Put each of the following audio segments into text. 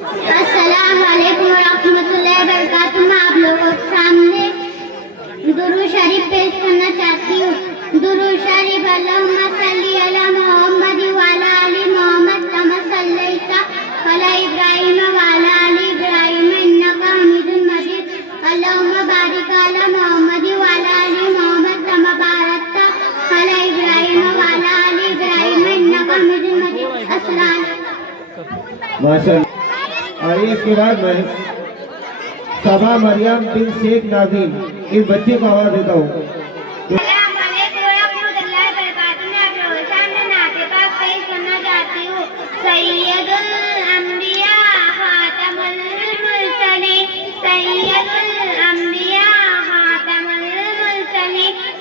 अस्सलाम वालेकुम रहमतुल्लाहि व बरकातुहू। मैं आप लोगों के सामने दुरूद शरीफ पेश करना चाहती हूँ। दुरूद शरीफ अल्लाहुम्मा सल्ली अला मुहम्मद व अला आलि मुहम्मद कमा सल्लैता अला इब्राहीम व अला आलि इब्राहीम इन्नका हमीदुम मजीद। अल्लाहुम्मा बारिक अला मुहम्मद व अला आलि मुहम्मद कमा बारकता अला इब्राहीम व अला आलि इब्राहीम इन्नका हमीदुम मजीद। अस्सलाम माशाअल्लाह। और इसके बाद मैं सबा मरियम बिन शेख नाज़ीम इस बच्चे को आवाज देता हूँ।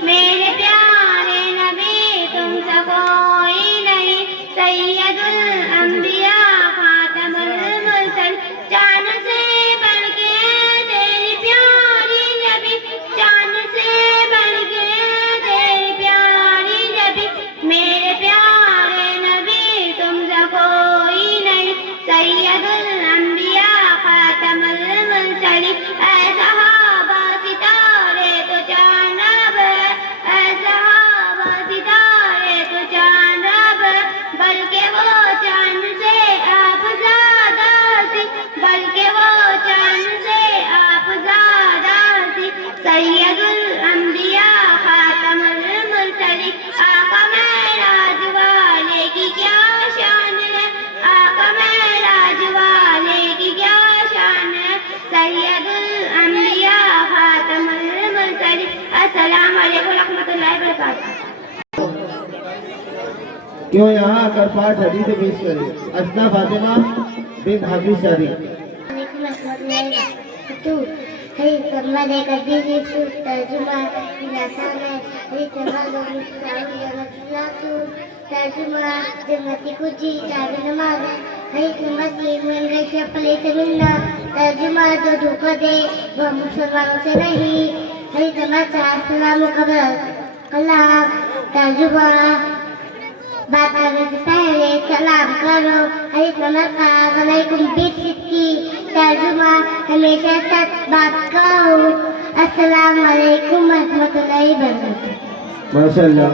मेरे प्यारे नबी तुमसे कोई नहीं, सैयदुल अंबिया खातमुल मुरसलीन। चांद से बढ़ के तेरी प्यारी नबी, चांद से बढ़ के तेरी प्यारी नबी, मेरे प्यारे नबी तुमसे कोई नहीं, सैयदुल अंबिया खातमुल मुरसलीन। ऐसा सहाबा सितारे तो चांद बल्कि वो चांद से आप ज़्यादा सी, बल्कि वो चांद से आप ज़्यादा सी, सैयदुल अंबिया खातमुल मुरसलीन। आका मेराज वाले की क्या शान है, आका मेराज वाले की क्या शान है, सैयदुल अंबिया खातमुल मुरसलीन। अस्सलाम वालेकुम रहमतुल्लाहि व बरकातुहू। क्यों यहाँ आकर पाठ हदीस पेश करें। असना फातिमा बिन हाफिज शादी। तर्जुमा जो धोखा दे वह मुसलमानों से नहीं, तर्जुमा बात करने से पहले सलाम करो। तर्जुमा हमेशा सच बात करो। अस्सलाम वालेकुम रहमतुल्लाहि व बरकातुहू। माशाअल्लाह।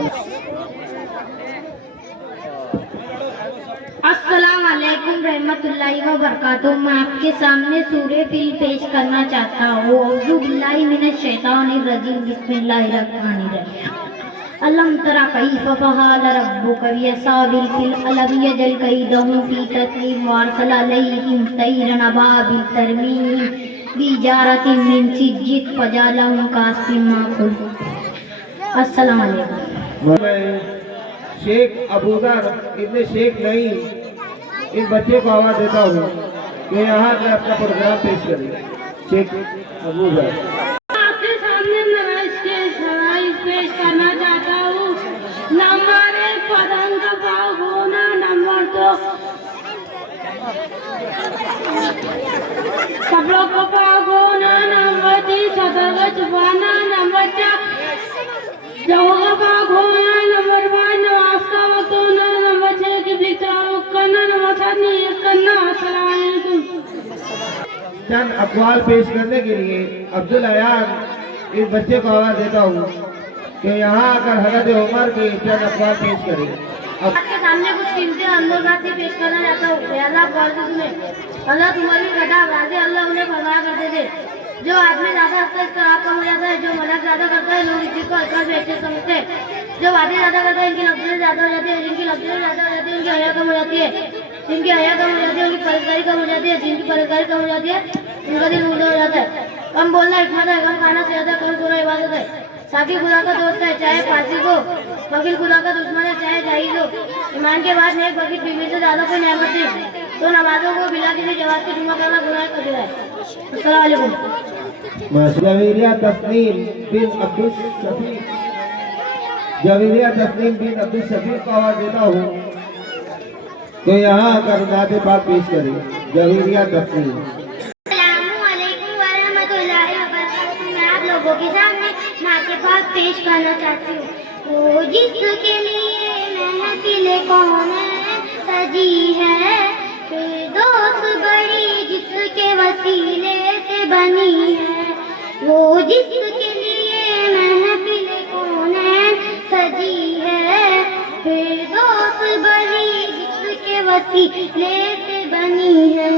अस्सलाम वालेकुम रहमतुल्लाहि व बरकातुहू। मैं आपके सामने सूरह फिल पेश करना चाहता हूँ। औज़ु बिल्लाहि मिनश शैतानिर रजीम। बिस्मिल्लाहिर रहमानिर रहीम। अलम तरा कैफ़ फ़अल रब्बुका बिअस्हाबिल फ़ील अलम यजअल कैदहुम फ़ी तदलील व अरसल अलैहिम तैरन अबाबिल तरमीहिम बिहिजारतिन मिन सिज्जील फ़जअलहुम कअस्फिन माकुल। अस्सलाम वालेकुम। मैं शेख अबूदर इब्ने शेख नहीं इस बच्चे को आवाज देता हूँ कि यहाँ से अपना प्रोग्राम पेश करें। शेख अबूदर आपके सामने पेश करना चाहता हूँ। नंबर 1 पतंग का भाव होना, नंबर 2 कपड़ों का भाव होना, नंबर 3 सतर का छुपाना, नंबर 4 जगहों का भाव होना, नंबर 5 नमाज का वक्त होना, नंबर 6 किबला की तरफ करना, नंबर 7 नियत करना। अस्सलाम वालेकुम। चंद अक़वाल पेश करने के लिए अब्दुल अयान इस बच्चे को आवाज देता हूँ कि यहाँ आकर हज़रत उमर के चंद अक़वाल पेश करें। आपके सामने कुछ कीमती अनमोल पेश करना चाहता हूँ। अल्लाह में अल्लाह तुम्हारी घटा वादे अल्लाह उन्हें फरमाया करते थे, जो आदमी ज्यादा हंसता है इसका आप कम हो जाता है, जो मजाक ज्यादा करता है लोग इसी को हल्का भी अच्छे समझते हैं, जो वादे ज्यादा करता है इनकी लफ्ज़ें ज्यादा हो जाती है, जिनकी लफ्ज़ें ज्यादा हो जाती है उनकी हया कम हो जाती है, जिनकी हया कम हो जाती है उनकी परेशानी कम हो जाती है, जिनकी परेशानी कम हो जाती है उनका दिल मुर्दा हो जाता है। कम बोलना हिकमत है, कम खाना सेहत है, कम सोना इबादत है। साकी खुदा का दोस्त है चाहे फासिक हो, वकील खुदा का दुश्मन है चाहे जाहिल हो। ईमान के बाद नेक वकील बीवी से ज्यादा कोई नेमत नहीं, तो नमाजों को बिला किसी जवाब की जुमा करना गुनाह कबीरा है। अस्सलाम वालेकुम। जवेरिया तस्नीम बिन अब्दुल शफीक, जवेरिया तस्नीम बिन अब्दुल शफीक को आवाज देता हूँ तो यहाँ आकर नात पाक पेश करें। जवेरिया तस्नीम। लोगों के सामने नाते पाक पेश करना चाहती हूँ। वो जिसके लिए महफिल कौन सजी है, फिरदौस बड़ी वसीले से बनी है।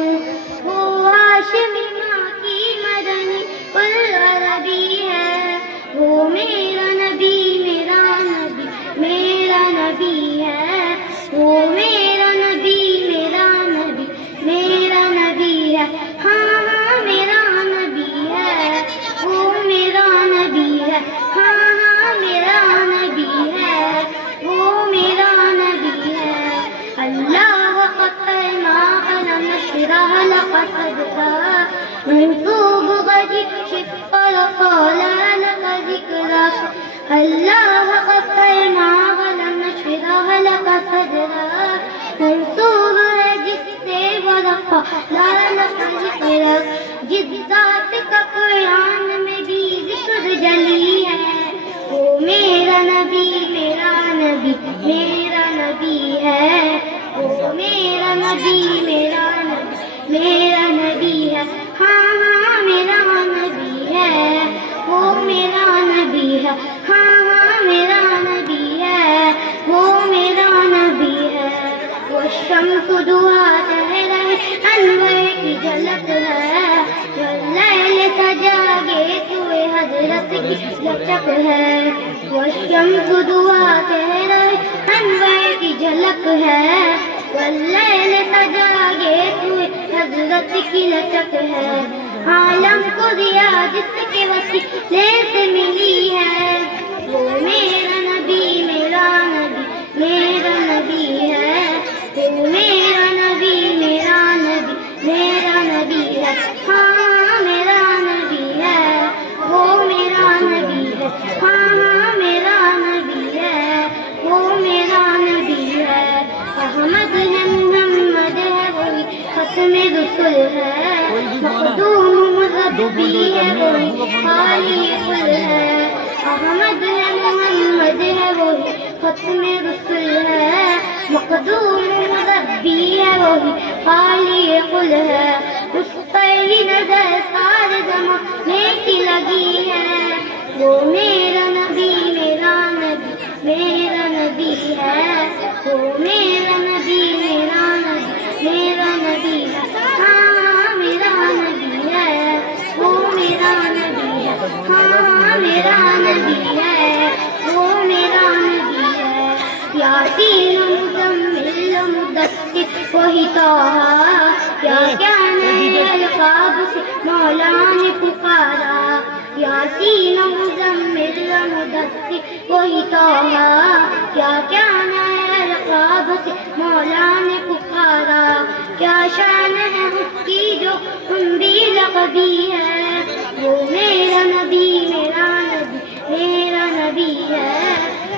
वो हाशमी माँ की मदनी कुल अरबी है। वो मेरा नबी मेरा नबी मेरा नबी है। वो मेरा नबी मेरा नबी मेरा नबी है। हाँ हाँ मेरा नबी है। वो मेरा नबी है। हाँ हाँ मेरा नबी है। वो मेरा नबी है। अल्लाह क़तर मा अलम नशरह लक सदका मंसूब गदी शिफ़ल क़ाला लक ज़िक्रक। अल्लाह क़तर मा अलम नशरह लक सदका मंसूब है जिससे वरफ़ा लक ज़िक्रक। जिस ज़ात का कुरान में भी जिक्र जली है। वो मेरा नबी मेरा नबी मेरा नबी है। वो मेरा नबी मेरा नबी मेरा नबी है। हाँ हाँ मेरा नबी है। वो मेरा नबी है। हाँ हाँ मेरा नबी है। वो मेरा नबी है। वो शम्स दुआ चेहरा है अनवर की झलक है। वल्लैल सजागे तुए हजरत की लचक है। वो शम्स दुआ चेहरा है अनवर की झलक है। वल्लैल सजागे तुए हजरत की लचक है। आलम को दिया जिसके वसीले से मिली है। वो मेरा नबी मेरा नबी मेरा नबी है। वो मेरा नबी मेरा नबी मेरा नबी है। हाँ मेरा नबी है। वो मेरा नबी है। हाँ हाँ मेरा नबी है। वो मेरा नबी है। अहमद है मुहम्मद है वही खत्म रसूल है। मखदूम मुज़ब्बी है वही खाली कुल है। अहमद है मुहम्मद है वही खत्म रसूल है। मखदूम मुज़ब्बी है वही खाली कुल है। उस पर ही नजर सारे ज़माने की लगी है। वो मेरा नबी मेरा नबी मेरा नबी है। वो मेरा नबी मेरा नबी मेरा नबी है। हाँ मेरा नबी है। वो मेरा नबी है। हाँ मेरा नबी है। वो मेरा नबी है। यासीन मुज़म्मिल मुद्दस्सिर वही ताहा क्या क्या नए अलक़ाब से मौला ने पुकारा। यासीन मुज़म्मिल मुद्दस्सिर वही ताहा क्या क्या नए अलक़ाब से मौला ने पुकारा। क्या शान है उसकी जो उम्री लक़बी है। वो मेरा नबी मेरा नबी मेरा नबी है।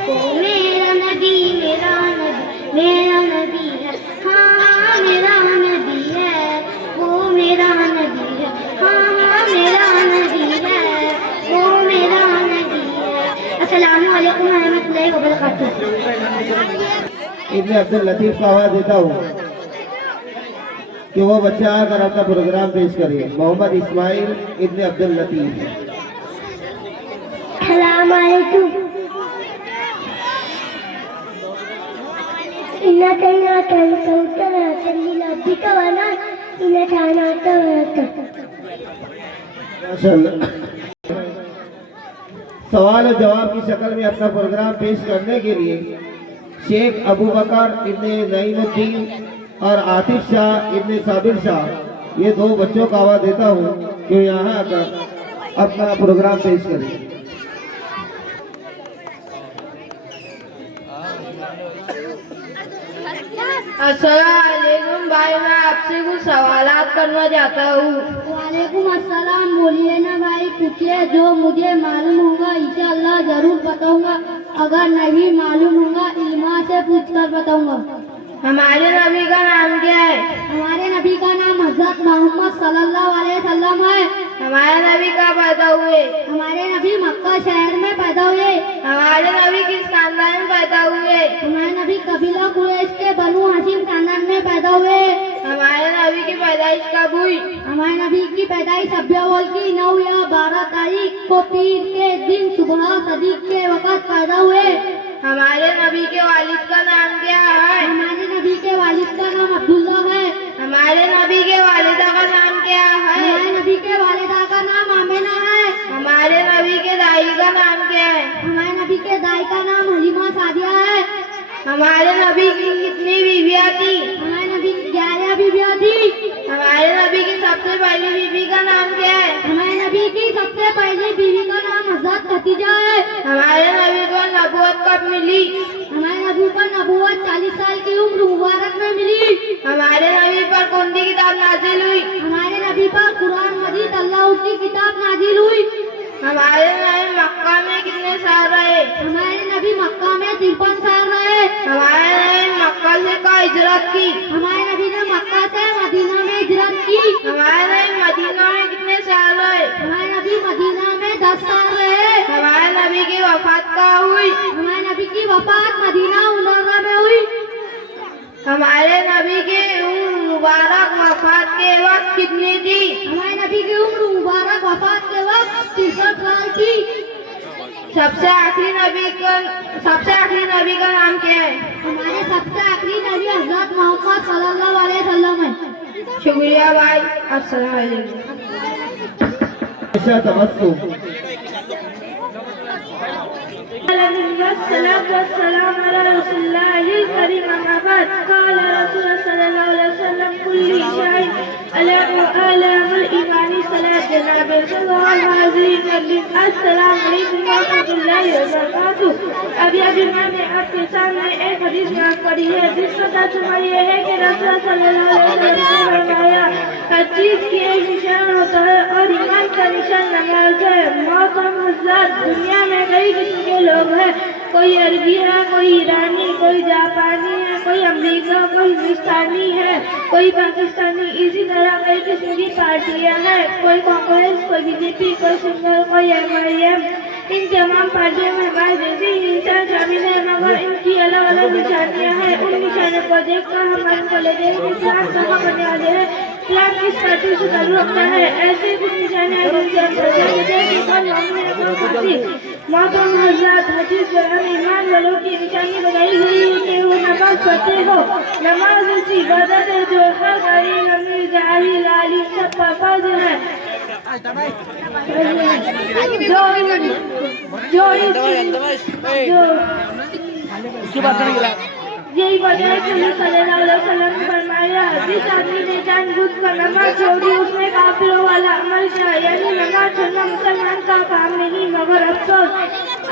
वो मेरा नबी मेरा नबी मेरा नबी है। हाँ मेरा नबी है। वो मेरा नबी है। हाँ मेरा नबी है। वो मेरा नबी है। अस्सलामु अलैकुम रहमतुल्लाहि व बरकातुहू। इब्ने अब्दुल लतीफ को आवाज देता हूँ कि वो बच्चा आकर अपना प्रोग्राम पेश करिए। मोहम्मद इस्माइल इब्ने अब्दुल लतीफ। अस्सलामु अलैकुम। इन्ना तैना कल कौतर तल्लीला बिकवाना इन्ना थाना तवत। माशाअल्लाह। सवाल और जवाब की शक्ल में अपना प्रोग्राम पेश करने के लिए शेख अबू बकर इब्ने नईमुद्दीन और आतिफ शाह इब्ने साबिर शाह ये दो बच्चों को आवाज देता हूँ कि यहाँ आकर अपना प्रोग्राम पेश करें। अस्सलामुअलैकुम भाई, मैं आपसे कुछ सवालात करना चाहता हूँ। वालेकुम अस्सलाम। बोलिए ना भाई, पूछिए। जो मुझे मालूम होगा इंशाअल्लाह जरूर बताऊंगा। अगर नहीं मालूम होगा इल्मा से पूछकर बताऊंगा। हमारे नबी का नाम क्या है? हमारे नबी का नाम हज़रत मोहम्मद सल्लल्लाहु अलैहि वसल्लम है। हमारे नबी कहाँ पैदा हुए? हमारे नबी मक्का शहर में पैदा हुए। हमारे नबी किस खानदान में पैदा हुए? हमारे नबी कबीला कुरैश के बनु हाशिम खानदान में पैदा हुए। हमारे नबी की पैदाइश कब हुई? हमारे नबी की पैदाइश रबीउल की 9 या 12 तारीख को पीर के दिन सुबह सदीक के वक़्त पैदा हुए। हमारे नबी के वालिद का नाम क्या है? हमारे नबी के वालिद का नाम अब्दुल्ला है। हमारे नबी के वालिदा का नाम क्या है? हमारे नबी के वालिदा का नाम आमिना है। हमारे नबी के दाई का नाम क्या है? हमारे नबी के दाई का नाम हलीमा सादिया है। हमारे नबी की कितनी बीवियां थी? हमारे नबी की 11 बीवियां थी। हमारे नबी की सबसे पहली बीवी का नाम क्या है? हमारे नबी की सबसे पहली बीवी का नाम हज़रत खदीजा है। हमारे नबी को नबूवत कब मिली? हमारे नबी को नबूवत 40 साल की उम्र मुबारक में मिली। हमारे नबी पर कौन सी किताब नाजिल हुई? हमारे नबी पर कुरान मजीद अल्लाह की किताब नाजिल हुई। हमारे नबी मक्का में कितने साल रहे? हमारे नबी मक्का में 53 साल रहे। हमारे नबी मक्का से का हिजरत की? हमारे नबी ने मक्का से मदीना में हिजरत की। हमारे नबी मदीना में कितने साल रहे? हमारे नबी मदीना में 10 साल रहे। हमारे नबी की वफात कहाँ हुई? हमारे नबी की वफात मदीना मुनव्वरा में हुई। हमारे नबी के उम्र मुबारक वफात के वक्त कितनी थी? हमारे नबी की उम्र मुबारक वफात के वक्त 63 साल थी। सबसे आखिरी नबी का नाम क्या है? हमारे सबसे आखिरी नबी हज़रत मोहम्मद सल्लल्लाहु अलैहि वसल्लम है। शुक्रिया भाई, अस्सलाम वालेकुम। हमेशा तबस्सुम वस्सलाम अला रसूलिल्लाहिल करीम अम्मा बाद क़ाल रसूल सल्लल्लाहु अलैहि वसल्लम कुल्ली शैइन अलामुल ईमानी सलात जनाब सल्लल्लाहु अलैहि वसल्लम। अस्सलाम वालेकुम व रहमतुल्लाहि व बरकातुहू। अभी मैंने आपके सामने एक हदीस पढ़ी है जिसका तर्जुमा ये है कि रसूल सल्लल्लाहु अलैहि वसल्लम ने फरमाया हर चीज की एक निशान होता है और ईमान का निशान नमाज है। मोहतरम हज़रात, दुनिया में कई किस्म के लोग हैं। कोई अरबी है, कोई ईरानी, कोई जापानी है, कोई अमेरिका, कोई हिंदुस्तानी है, कोई पाकिस्तानी। इसी तरह कई किस्म की पार्टियां हैं, कोई कांग्रेस, कोई बीजेपी, कोई सिंगल, कोई MIM। इन तमाम पार्टियों में हमारे जैसे ही इंसान शामिल है, मगर इनकी अलग अलग निशानियां हैं। उन निशानों को देखकर हम मन को लेते हैं कि इस्लाम कहाँ बनने वाले हैं, इस्लाम किस पार्टी से ताल्लुक़ रखता है। ऐसे कुछ निशानियां जिनसे हम पहचानते हैं कि कौन मोमिन है, कौन काफिर। मोहतरम हज़रात, हदीस में ईमान वालों की निशानी बताई गई है कि वो नमाज पढ़ते हो। नमाज ऐसी इबादत है जो हर गरीब, अमीर, जाहिल, आलिम सब पर फर्ज है। यही वजह है कि सल्लल्लाहु अलैहि वसल्लम ने फरमाया जिस आदमी ने जानबूझकर नमाज छोड़ी उसने काफिरों वाला अमल किया, यानी नमाज छोड़ना मुसलमान का काम नहीं। मगर अफसोस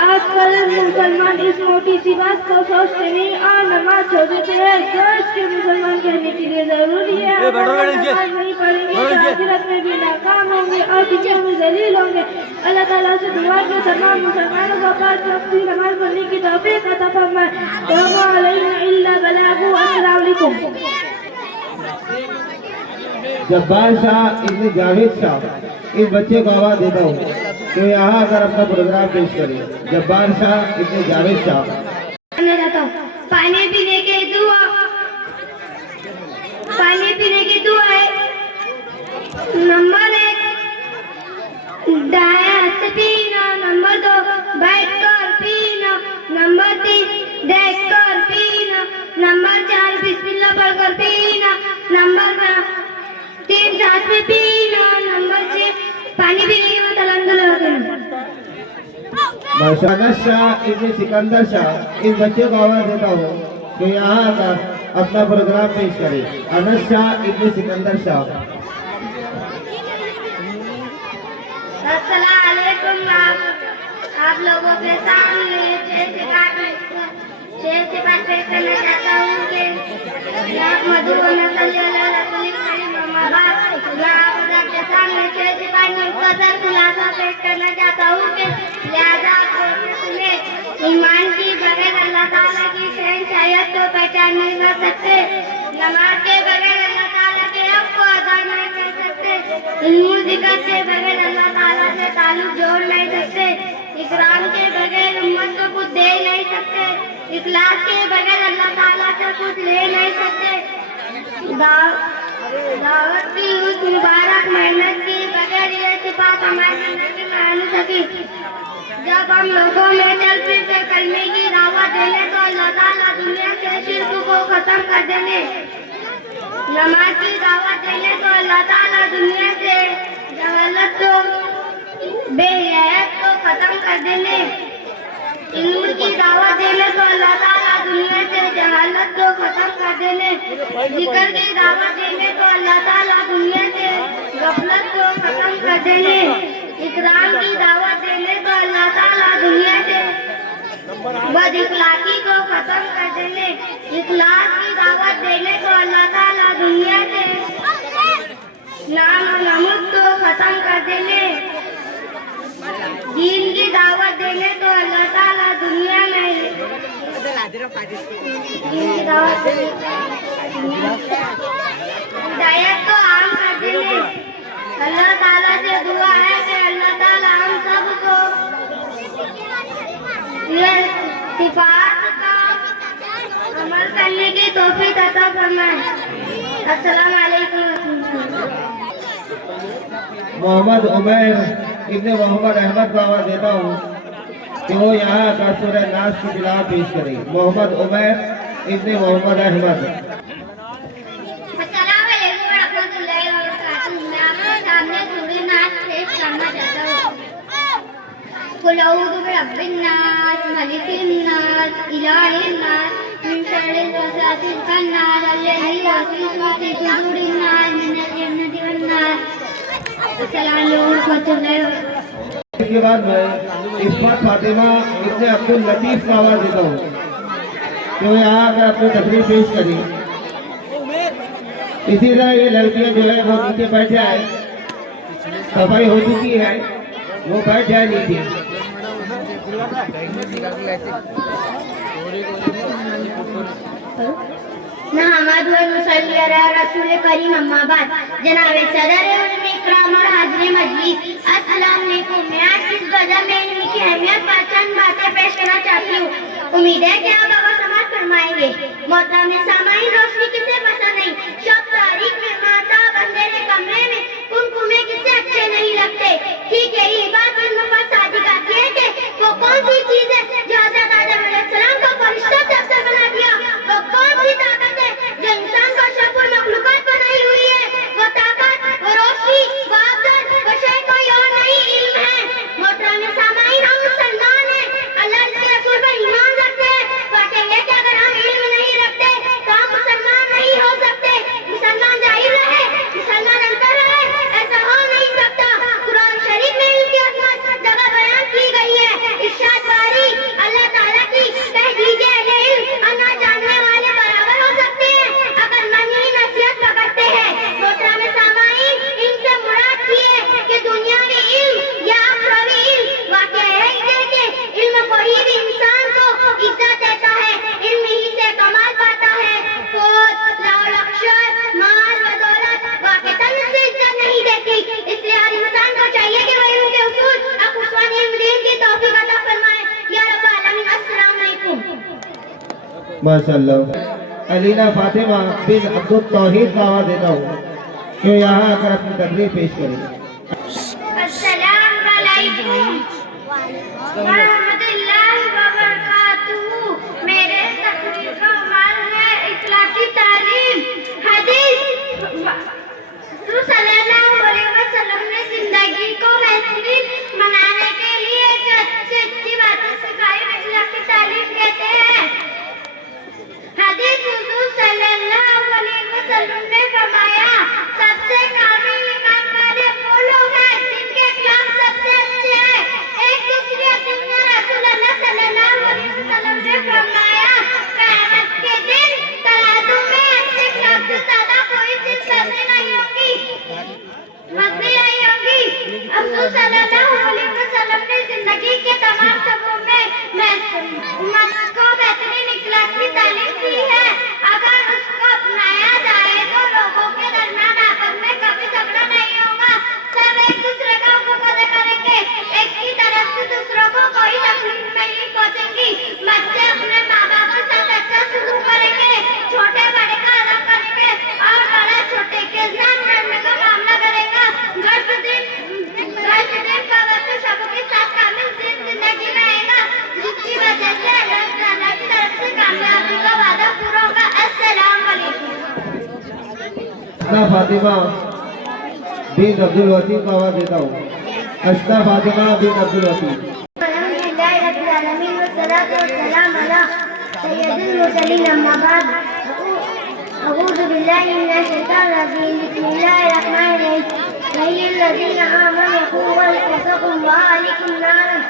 आजकल मुसलमान इस मोटी सी बात को सोचते नहीं और नमाज छोड़ देते हैं जो इसके मुसलमान कहने के लिए जरूरी है। नमाज नहीं पढ़ेंगे तो आखिरत में भी नाकाम होंगे और दुनिया में जलील होंगे। अल्लाह ताला से दुआ के तमाम मुसलमानों को पांच वक्त की नमाज पढ़ने की तौफीक अता फरमाए। जब्बार शाह इब्न जावेद शाह इस बच्चे को आवाज देता हूँ तो यहाँ आकर अपना प्रोग्राम पेश करें। जब्बार शाह इब्न जावेद शाह। पानी पीने की दुआ, पानी पीने की दुआ है। नंबर 1 दाएं हाथ से पीना, नंबर 2 बैठकर पीना, नंबर 3 देखकर पीना, नंबर 4 बिस्मिल्लाह पढ़कर पीना, नंबर 3 सांस में पीना, नंबर 6 पानी पीने के बाद अल्हम्दुलिल्लाह कहना। मौलाना शाह इब्न सिकंदर शाह इस बच्चे को आवाज देता हूँ तो यहाँ आकर अपना प्रोग्राम पेश करें। अनस शाह इब्न सिकंदर शाह। अस्सलाम वालेकुम। आप लोगों के सामने शेर से पाठ पेश करना चाहता हूँ कि आपके सामने शेर से पाठ मुख्तसर खुलासा पेश करना चाहता हूँ कि लिहाजा सुने। ईमान की बगैर अल्लाह ताला की शहंशाहियत को पहचान नहीं कर सकते, नमाज के बगैर अल्लाह ताला के हक को अदा नहीं कर सकते, इल्म ज़िक्र के बगैर अल्लाह ताला से ताल्लुक जोड़ नहीं सकते, इकराम के बगैर उम्मत को कुछ दे नहीं सकते, इखलास के बगैर अल्लाह ताला से कुछ ले नहीं सकते। दावत की उस मुबारक मेहनत के बगैर ये सिफात हमारे जिंदगी में आ नहीं सकी जब हम लोगों में चल फिर से कलमे की दावत देने तो अल्लाह ताला दुनिया से शिर्क को खत्म कर देने, नमाज की दावत देने तो अल्लाह ताला दुनिया से जहालत को बेहयात को खत्म कर देने, इल्म की दावत देने तो अल्लाह ताला दुनिया से जहालत को खत्म कर देने, जिक्र की दावत देने तो अल्लाह ताला दुनिया से गफलत को खत्म कर देने, इकराम की दावत देने तो अल्लाह ताला दुनिया से बद इखलाकी को खत्म कर देने, इखलास की दावत देने तो अल्लाह ताला दुनिया से नाम नमक को खत्म कर देने, दीन की दावत देने तो अल्लाह ताला दुनिया में दीन की दावत देने हिदायत को आम कर देने। अल्लाह ताला से दुआ है कि अल्लाह ताला हम सबको ये सिफात का अमल करने की तौफीक अता फरमाए। अस्सलाम वालेकुम। मोहम्मद उमैर इब्ने मोहम्मद अहमद को आवाज देता हूँ कि वो यहाँ का सूरह नास की तिलावत पेश करें। मोहम्मद उमैर इब्ने मोहम्मद अहमद। अस्सलाम वालेकुम रहमतुल्लाहि व बरकातुहू। मैं आपके सामने सूरह नास पेश करना चाहता हूँ। कुल अऊज़ु बिरब्बिन नास, मलिकिन नास, इलाहिन नास, मिन शर्रिल वसवासिल खन्नास, अल्लज़ी युवस्विसु फ़ी सुदूरिन नास, मिनल जिन्नति वन नास। अस्सलाम वालेकुम रहमतुल्लाहि व बरकातुहू। इसके बाद मैं इस्मत फातिमा इब्ने अब्दुल लतीफ को आवाज देता हूँ कि वो यहाँ आकर अपनी तकरीर पेश करें। इसी तरह ये लड़कियाँ जो है वो नीचे बैठ जाए, सफाई हो चुकी है, वो बैठ जाए नीचे। नहमदु व नुसल्ली अला रसूल करीम अम्मा बाद। जनाब सदर उलमा इकराम और हाज़िर मजलिस, अस्सलाम वालेकुम। मैं आज इस गज़ल में इल्म की अहमियत पर चंद बातें पेश करना चाहती हूँ। उम्मीद है कि आप आवाज़ समाअत फरमाएंगे। मोहतरम सामाईन, रोशनी किसे पसंद नहीं? शब तारीख में, माताब अंधेरे कमरे में कुमकुमे किसे अच्छे नहीं लगते? ठीक यही बात इल्म पर सादिक आती है कि वो कौन सी चीज़ है जो हज़रत आदम अलैहिस्सलाम को फरिश्तों से अफजल बना दिया? वो कौन सी ताकत है जो इंसान को अशरफुल मखलूकात बनाई हुई है? वो ताकत, वो रोशनी, वो अफजल, वो शय कोई और नहीं, इल्म है। मोहतरम सामाईन, हम मुसलमान हैं, अल्लाह के रसूल पर ईमान रखते हैं। वाकई है कि अगर हम इल्म नहीं रखते तो हम मुसलमान नहीं हो सकते। मुसलमान जाहिर रहे, मुसलमान अंतर रहे, ऐसा हो नहीं सकता। कुरान शरीफ में इल्म की अज़मत जगह बयान की गई है। इरशाद बारी अल्लाह ताला की, कह दीजिए अहले इल्म अना जानने वाले बराबर हो सकते हैं अगर मन ही नसीहत पकड़ते हैं। मोहतरम सामाईन, इनसे मुराद की है कि दुनियावी इल्म या अखरवी इल्म। वाकई है कि इल्म कोई भी इंसान को इज्जत देता है, इल्म ही से कमाल पाता है। फौज, लाओ अक्षर, माल व दौलत वाकई से इज्जत नहीं देती। इसलिए हर इंसान को चाहिए कि वह इल्म के उसूल अक़ुस्वान इल्म दीन की तौफीक अता फरमाए। या रब्बल आलमीन। अस्सलाम वालेकुम। माशाअल्लाह। अलीना फातिमा बिन अब्दुल तौहीद को आवाज देता हूँ कि वो यहाँ आकर अपनी तकरीर पेश करें। अस्सलाम वालेकुम व रहमतुल्लाहि व बरकातुहू। मेरे तकरीर का मौज़ू है इखलाकी तालीम। हदीस सल्लल्लाहु अलैहि वसल्लम ने जिंदगी को बेहतरीन बनाने के लिए सबसे अच्छी बातें सिखाई, इखलाकी तालीम कहते हैं। हदीस हुजूर सल्लल्लाहु अलैहि वसल्लम ने फरमाया, सबसे कामिल ईमान वाले वो लोग हैं जिनके इखलास सबसे अच्छे हैं। एक दूसरे दुनिया रसूलुल्लाह सल्लल्लाहु अलैहि वसल्लम ने फरमाया, क़यामत के दिन तराजू में अच्छे इखलास से ज्यादा कोई चीज वज़नी नहीं होगी। हुजूर सल्लल्लाहु अलैहि वसल्लम ने जिंदगी के तमाम शबों में उम्मत को बेहतरीन इखलाक की तालीम दी है। अगर उसको अपनाया जाए तो लोगों के दरमियान आपस में कभी झगड़ा नहीं होगा, सब एक दूसरे का हुक्म अदा करेंगे, एक की तरफ से दूसरों को कोई तकलीफ नहीं पहुंचेगी। बच्चे अपने माँ बाप के साथ अच्छा सलूक करेंगे, छोटे बड़े का अदब करेंगे और बड़ा छोटे के इज्जत करने का मामला करेगा। गर्भ दिन का बच्चे सबों के साथ कामिल जिंदगी अशना फातिमा बिन अब्दुल वसीम को आवाज देता हूँ। अशना फातिमा बिन अब्दुल वसीम। अल्हम्दुलिल्लाहि रब्बिल आलमीन वस्सलातु वस्सलाम अला सय्यदिल मुरसलीन अम्मा बाद। अऊज़ु बिल्लाहि मिनश शैतानिर रजीम। बिस्मिल्लाहिर रहमानिर रहीम। वल्लज़ीना आमनू क़ू अनफुसकुम व अहलीकुम नारन।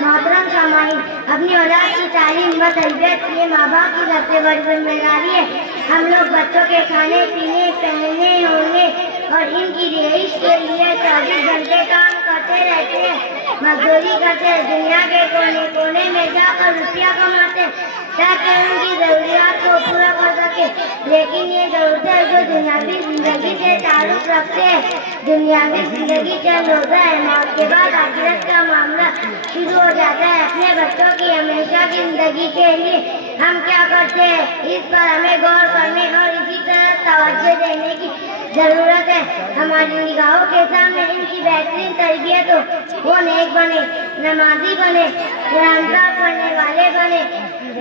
मोहतरम सामाईन, अपनी औलाद की तालीम व तरबियत ये माँ बाप की सबसे बड़ी जिम्मेदारी है। हम लोग बच्चों के खाने पीने पहनने होने और इनकी रिहाइश के लिए 24 घंटे काम करते रहते हैं, मजदूरी करते हैं, दुनिया के कोने कोने में जाकर रुपया कमाते हैं ताकि उनकी जरूरियात को पूरा कर सके। लेकिन ये जरूरतें जो दुनियावी जिंदगी से ताल्लुक रखते हैं, दुनियावी जिंदगी चंद रोजा है, मौत के बाद आखिरत का मामला शुरू हो जाता है। अपने बच्चों की हमेशा की जिंदगी के लिए हम क्या करते हैं, इस पर हमें गौर करने और इसी तरह तवज्जो देने की जरूरत है। हमारी निगाहों के सामने इनकी बेहतरीन तरबियत हो, वो नेक बने, नमाजी बने, कुरान पाक पढ़ने वाले बने,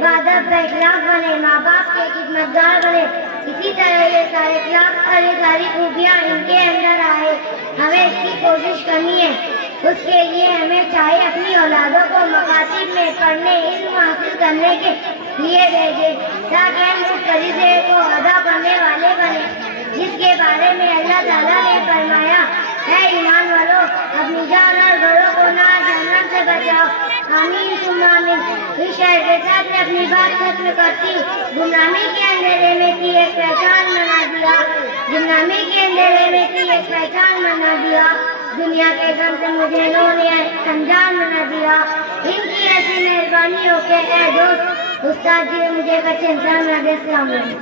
बादब बैखलाक बने, माँ बाप के खिदमतगार बने। इसी तरह ये सारे इखलाक और ये सारी खूबियाँ इनके अंदर आए, हमें इसकी कोशिश करनी है। उसके लिए हमें चाहे अपनी औलादों को मकातिब में पढ़ने इल्म हासिल करने के लिए भेजें ताकि हम उस फरीज़े को अदा करने वाले बने जिसके बारे में अल्लाह ताला ने फरमाया, है ईमान वालों, अपनी जान और घरों को नार जहन्नम से बचाओ। आमीन सुम्मा आमीन। इस शहर के साथ मैं अपनी बात खत्म करती हूँ। गुमनामी के अंधेरे में थी एक पहचान बना दिया, गुमनामी के अंधेरे में थी एक पहचान बना दिया, दुनिया के गम से मुझे इन्होंने अनजान बना दिया। इनकी ऐसी मेहरबानी हो के है दोस्त, उस्ताद जी ने मुझे एक अच्छे इंसान बना दिया। अस्सलाम वालेकुम।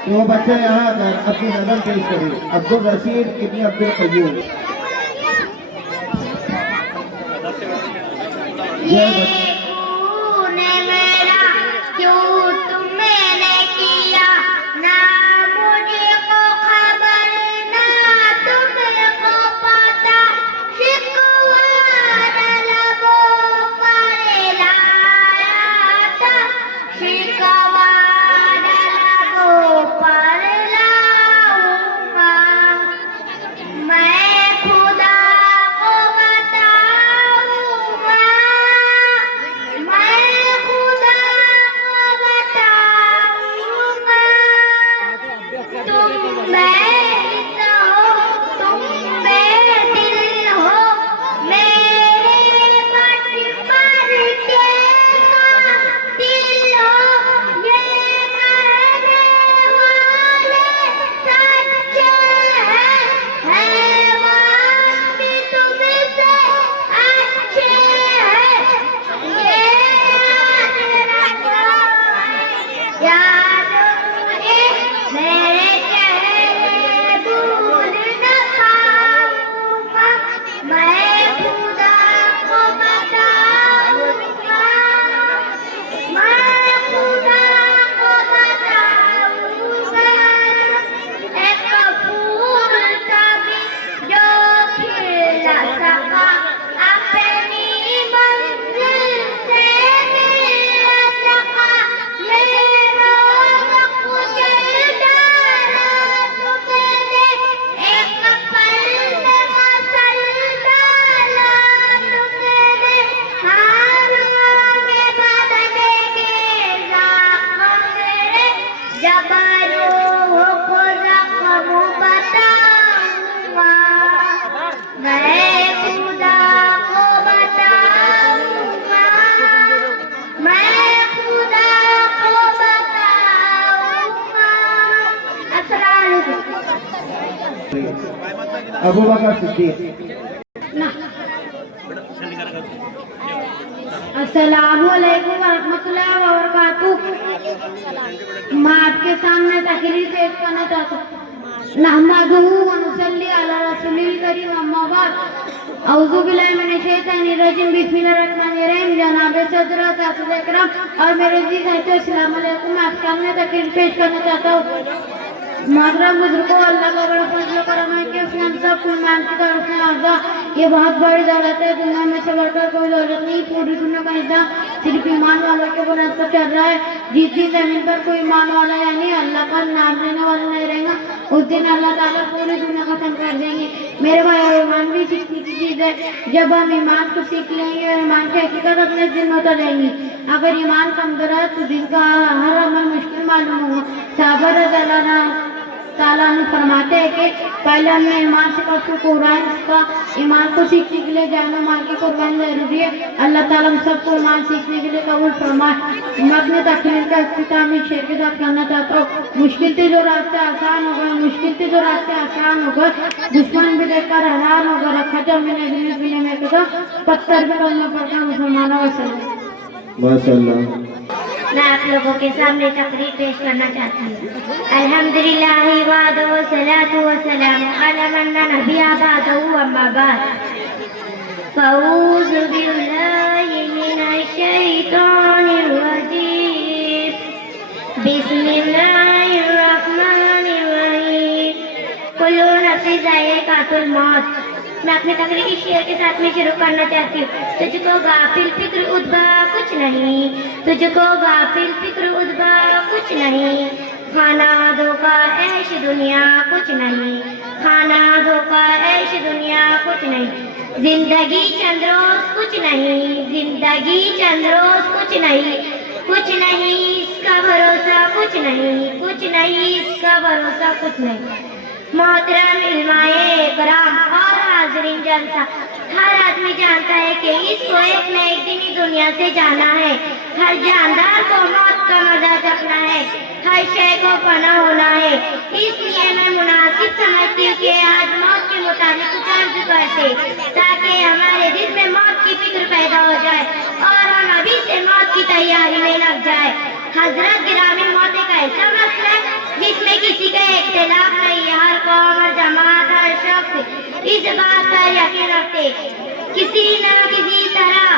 तो वो बच्चे यहाँ आकर अपनी नजर पेश करें। अब्दुल रशीद इब्न अब्दुल कय्यूम। ये तूने मेरा क्यों तुमने किया, ना मुझको खबर ना तुमको पता, शिकवा लबों पर लाया था, शिकवा लबों पर लाऊंगा। मैं खुदा को बताऊंगा, मैं खुदा को बताऊंगा। तुम बेहिस हो, तुम बेदिल हो, मेरे पट पर के कातिल हो। ये कहने वाले सच्चे हैं, हैवान भी तुमसे अच्छे हैं। ये याद रखो, याद मुझे मेरे चेहरे भूल न पाऊंगा। मैं खुदा को बताऊंगा, मैं खुदा को बताऊंगा। एक फूल कभी जो खिल न सका, अपनी मंजिल से मिल न सका, ये रोज़ कुचल डाला तुमने, एक पल में मसल डाला तुमने। हारों में बदले के ज़ख्म मेरे, जब रूह को ज़ख्म बताऊंगा। मैं खुदा को बताऊंगा, मैं खुदा को बताऊंगा। अस्सलाम वालेकुम। अबू बकर सिद्दीक। अस्सलामुअलैकुम वरहमतुल्लाहि वबरकातुहू। मैं आपके सामने तकरीर पेश करना चाहता हूँ। नहमदुहु व नुसल्ली अला रसूलिल करीम, अम्मा बाद। औज़ु बिल्लाहि मिनश शैतानिर रजीम। बिस्मिल्लाहिर रहमानिर रहीम। जनाब सदर साथी इकराम और मेरे जी साथियों, अस्सलाम वालेकुम। मैं आपके सामने तकरीर पेश करना चाहता हूँ। मोहतरम बुजुर्गों, अल्लाह का बड़ा फजल करम है कि उसने हम सब सलमान की तरफ से आजा। ये बहुत बड़ी दौलत है, दुनिया में से बढ़कर कोई दौलत नहीं। पूरी दुनिया का निजाम सिर्फ ईमान वालों के बुनियाद पर चल रहा है। जिस दिन जमीन पर कोई ईमान वाला यानी अल्लाह का नाम लेने वाला नहीं रहेगा, उस दिन अल्लाह ताला पूरी दुनिया खत्म कर देंगे। मेरे भाई, ईमान भी सीखने की चीज है। जब हम ईमान को सीख लेंगे और ईमान की हकीकत अपने दिल में उतारेंगे। अगर ईमान कमजोर है तो दिन का हर अमल मुश्किल मालूम होगा। साबर ताला फरमाते हैं कि पहले हमें ईमान से कब कुरान का ईमान को सीखने के लिए जाना माल की कुर्बानी जरूरी है। अल्लाह ताला हम सबको ईमान सीखने के लिए कबूल फरमाए। मैं अपने तकरीर का इख्तिताम इस शेर के साथ करना चाहता हूँ। मुश्किल थे जो रास्ते आसान हो गए, मुश्किल थे जो रास्ते आसान हो गए। दुश्मन भी देखकर हैरान हो गए। रखा जब मैंने पीने में तो पत्थर भी कलमा पड़कर मुसलमानों का माशाअल्लाह। मैं आप लोगों के सामने तकरीर पेश करना चाहती हूँ। अल्हम्दुलिल्लाह व सलातु व सलाम अला मन ला नबिय्य बअदहु अम्मा बाद। फ़ऊज़ु बिल्लाहि मिनश शैतानिर रजीम। बिस्मिल्लाहिर रहमानिर रहीम। कुल्लु नफ्सिन ज़ाइक़ातुल मौत। मैं अपनी तकरीर की शेर के साथ में शुरू करना चाहती हूँ। तुझको गाफिल फिक्र उद्भा कुछ नहीं, तुझको गाफिल फिक्र उद्भा कुछ नहीं। खाना धोखा ऐश दुनिया कुछ नहीं, खाना धोखा ऐश दुनिया कुछ नहीं। जिंदगी चंद रोज कुछ नहीं, जिंदगी चंद रोज कुछ नहीं। कुछ नहीं इसका भरोसा कुछ नहीं, कुछ नहीं इसका भरोसा कुछ नहीं। मोहतरम इल्माए कराम और हाज़रीन जलसा, हर आदमी जानता है कि इसको एक न एक दिन ही दुनिया से जाना है। हर जानदार को मौत का मजा चखना है, हर शय को पना होना है। इसलिए मैं मुनासिब समझती हूँ कि आज मौत के मुताबिक कुछ अर्ज करते, ताकि हमारे दिल में मौत की फिक्र पैदा हो जाए और हम अभी से मौत की तैयारी में लग जाए। हजरत गिरामी, मौत एक ऐसा मसला है जिसमें किसी का इख्तिलाफ नहीं है। हर कौम, हर जमात, हर शख्स इस बात पर यकीन रखते, किसी न किसी तरह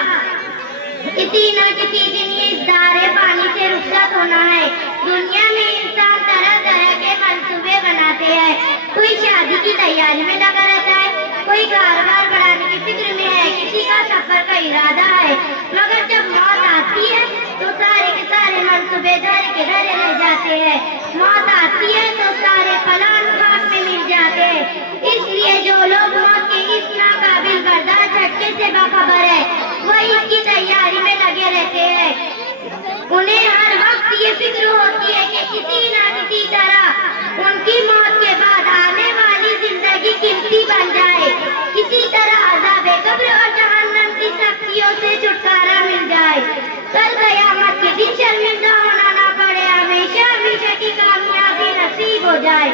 किसी न किसी दिन इस दारे पानी से रुखसत होना है। दुनिया में इंसान तरह तरह के मंसूबे बनाते हैं। कोई शादी की तैयारी में लगा रहता है, कोई कारोबार बढ़ाने की फिक्र में है, किसी का सफर का इरादा है। मगर जब मौत आती है तो सारे के सारे मंसूबे धरे के धरे रह जाते हैं। मौत आती है तो सारे प्लान खाक में मिल जाते हैं। इसलिए जो लोग मौत के इस नाकाबिल बर्दाश्त झटके से बाखबर है, वही इसकी तैयारी में लगे रहते हैं। उन्हें हर वक्त ये फिक्र होती है कि किसी न किसी तरह उनकी मौत के बाद आने वाली जिंदगी कीमती बन जाए, किसी तरह अज़ाबे कब्र और जहन्नम की सख्तियों से छुटकारा मिल जाए। कल क़यामत के दिन शर्मिंदा होना ना पड़े, हमेशा हमेशा की कामयाबी नसीब हो जाए।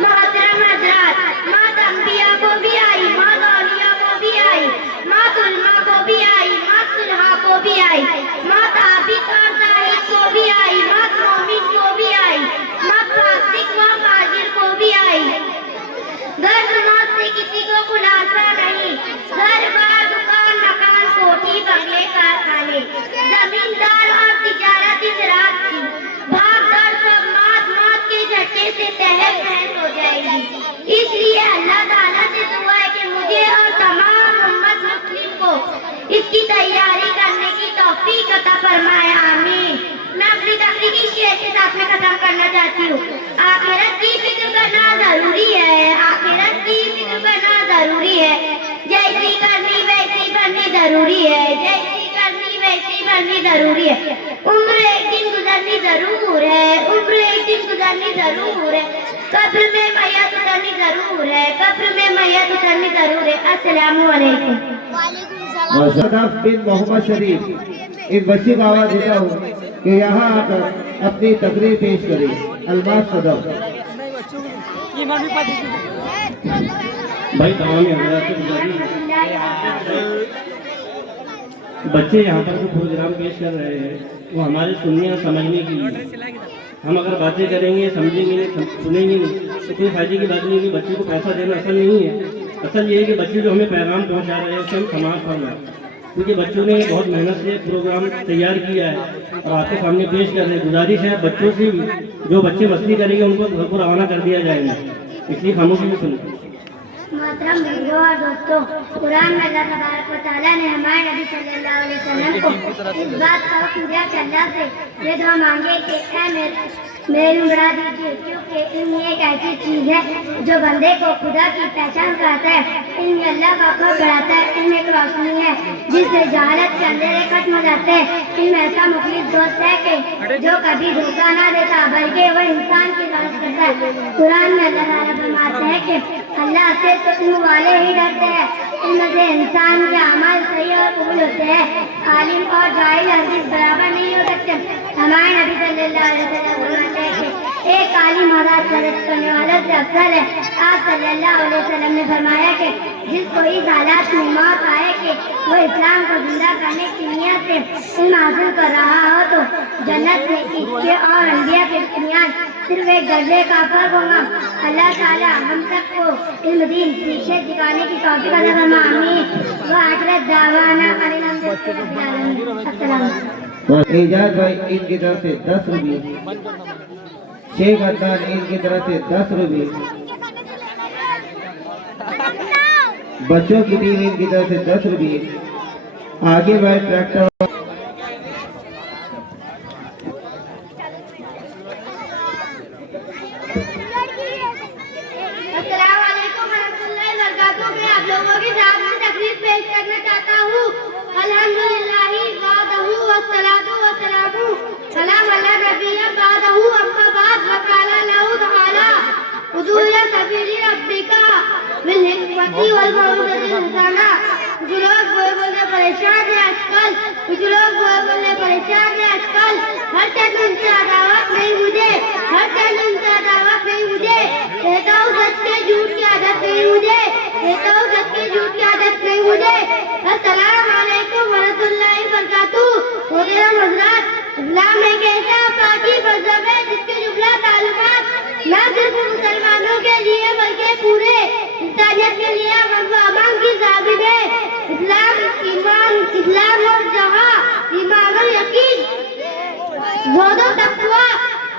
मोहतरम हज़रात, मौत अंबिया को भी आई, मौत औलिया को भी आई, मौत उलमा को भी आई, मौत सुलहा को भी आई, मौत आबिद और ज़ाहिद को भी आई, मौत मोमिन को भी आई, मौत फासिक व फाजिर को भी आई। घर मौत से किसी को खुलासा नहीं। घर बार, दुकान, मकान, कोठी, बंगले, कारखाने, जमींदार और तिजारत इस रात की भाग दौड़ सब मौत के झटके से तहस नहस हो जाएगी। इसलिए अल्लाह ताला से दुआ है कि मुझे और तमाम उम्मत मुस्लिम को इसकी तैयारी करने की तौफीक अता फरमाए, आमीन। मैं अपनी तकरीर की शेर के साथ में खत्म करना चाहती हूँ। आखिरत की फिक्र करना जरूरी है, आखिरत की फिक्र करना जरूरी है। जैसी करनी वैसी बननी जरूरी है, जैसी करनी वैसी बननी जरूरी है। उम्र एक दिन गुजरनी जरूर है, उम्र एक दिन गुजरनी जरूर है। कब्र में मैयत उतरनी जरूर है, कब्र में मैयत उतरनी जरूर है। अस्सलामु अलैकुम। सदफ बिन मोहम्मद शरीफ, इस बच्ची को आवाज देता हूँ कि यहाँ आकर अपनी तकरीर पेश करें। अलमास सदफ। भाई तमाम बच्चे यहाँ पर जो प्रोग्राम पेश कर रहे हैं वो हमारे सुनने और समझने के लिए। हम अगर बातें करेंगे, समझेंगे नहीं, सुनेंगे नहीं तो कोई फायदे की बात नहीं है। कि बच्चे को पैसा देना असल नहीं है। असल ये है कि बच्चे जो हमें पैगाम पहुँचा रहे हैं उसे हम समाज कर रहे हैं, क्योंकि बच्चों ने बहुत मेहनत से प्रोग्राम तैयार किया है और आपके सामने पेश कर रहे हैं। गुजारिश है बच्चों से भी, जो बच्चे मस्ती करेंगे उनको घर को रवाना कर दिया जाएगा, इसलिए खामोशी में सुनो। मोहतरम बुजुर्गों और दोस्तों, कुरान में अल्लाह तबारक व तआला ने हमारे नबी सल्लल्लाहु अलैहि वसल्लम को इस बात का पूरा करना से ये दुआ मांगे कि मेरे बढ़ा दीजिए, क्योंकि इल्म एक ऐसी चीज है जो बंदे को खुदा की पहचान कराता है। इल्म अल्लाह का खौफ बढ़ाता है। इल्म एक रोशनी है जिससे जहालत के अंधेरे खत्म हो जाते हैं। इल्म ऐसा मुखलिस दोस्त है कि जो कभी धोखा ना देता बल्कि वह इंसान की मदद करता है। कुरान में अल्लाह ताला फरमाते हैं कि अल्लाह से तो इल्म वाले ही डरते हैं। इल्म से इंसान के अमल सही और कबूल होते हैं। आलिम और जाहिल हरगिज़ बराबर नहीं हो सकते। हमारे नबी सल्लल्लाहु अलैहि वसल्लम फरमाते हैं कि एक आलिम आजाद मदद करने वाला से अफजल है। आप सल्लल्लाहु अलैहि वसल्लम ने फरमाया कि जिसको इस हालात में मौत आए कि वो इस्लाम को जिंदा करने की नियत से इल्म हासिल कर रहा हो तो जन्नत में इसके और अंबिया के दरमियान सिर्फ एक दर्जे का फर्क होगा। अल्लाह ताला हम सबको इल्म दीन सीखने सिखाने की तौफीक अता फरमाए। आमीन। व आखिरत दावाना अनिल हम्दुलिल्लाहि रब्बिल आलमीन। अस्सलाम वालेकुम। एजाज भाई इनकी तरफ से 10 रुपये, शेख अदनान इनकी तरफ से 10 रुपये, बच्चों की टीम इनकी तरफ से 10 रुपये। आगे भाई ट्रैक्टर अस्सलाम वालेकुम वरहमतुल्लाहि वबरकातुहू। मैं आप लोगों के सामने तकरीर पेश करना चाहता हूँ। अल्हम्दुलिल्लाहि वहदहू वस्सलातु वस्सलामु अला मल्ला नबिय्य बादहू अम्मा बाद वकाला लहू तआला उदूया सबीली रब्बिका बिल हिकमति वल मौइज़तिल हसना। कुछ लोग बोलने परेशान है आजकल, कुछ लोग बोलने परेशान है आजकल। हर चंद उनसे अदावत नहीं मुझे, हर चंद उनसे अदावत नहीं मुझे। कहता हूँ सच के झूठ की आदत नहीं मुझे, कहता हूँ सच के झूठ की आदत नहीं मुझे। अस्सलाम वालेकुम वरहमतुल्लाहि वबरकातुहू। मोहतरम हज़रात, इस्लाम एक ऐसा पाकी मज़हब है जिसके जुमला ताल्लुकात न सिर्फ मुसलमानों के लिए बल्कि पूरे इंसानियत के लिए अमन की साबित है। इस्लाम ईमान, इस्लाम और जहाँ ईमान और यकीन, ज़ुहद और तक़वा,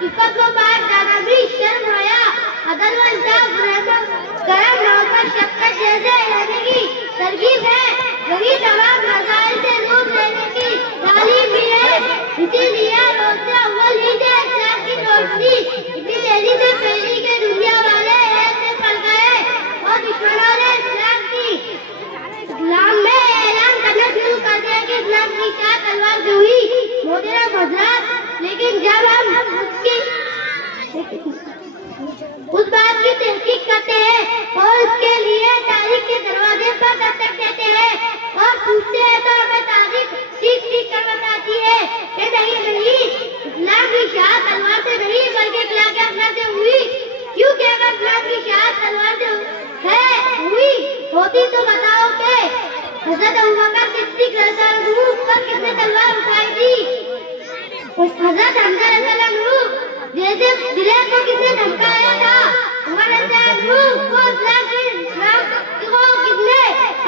इफ़्फ़त व पाक-दामनी, शर्म हया, अदल व इंसाफ, रहमत, करम, मोहब्बत, शफ़क़त जैसे रहने की तरकीब है। वही तमाम मसाइल से दूर रहने की तालीम भी है। इसीलिए रोज़े अव्वल ही से इस्लाम की रोशनी इतनी तेजी से फैली कि दुनिया वाले ऐसे पड़ गए और दुश्मनों ने इस्लाम में ऐलान करना शुरू कर दिया कि इस्लाम की क्या तलवार से हुई। मोहतरम हज़रात, लेकिन जब हम उस बात की तहकीक करते हैं और उसके लिए तारीख के दरवाजे पर दस्तक देते हैं और पूछते हैं तो हमें तारीख ठीक कर बताती है कि नहीं, इस्लाम की शाह तलवार से नहीं बल्कि इस्लाम के अपना से हुई। क्योंकि अगर इस्लाम की शाह तलवार से हुई होती तो बताओ कि हज़रत अबू बकर सिद्दीक़ रज़ियल्लाहु अन्हु पर किसने तलवार उठाई थी? हज़रत हमज़ा रज़ियल्लाहु अन्हु जैसे बिलाल को किसने धमकाया था? उमर रज़ियल्लाहु अन्हु को इस्लाम को किसने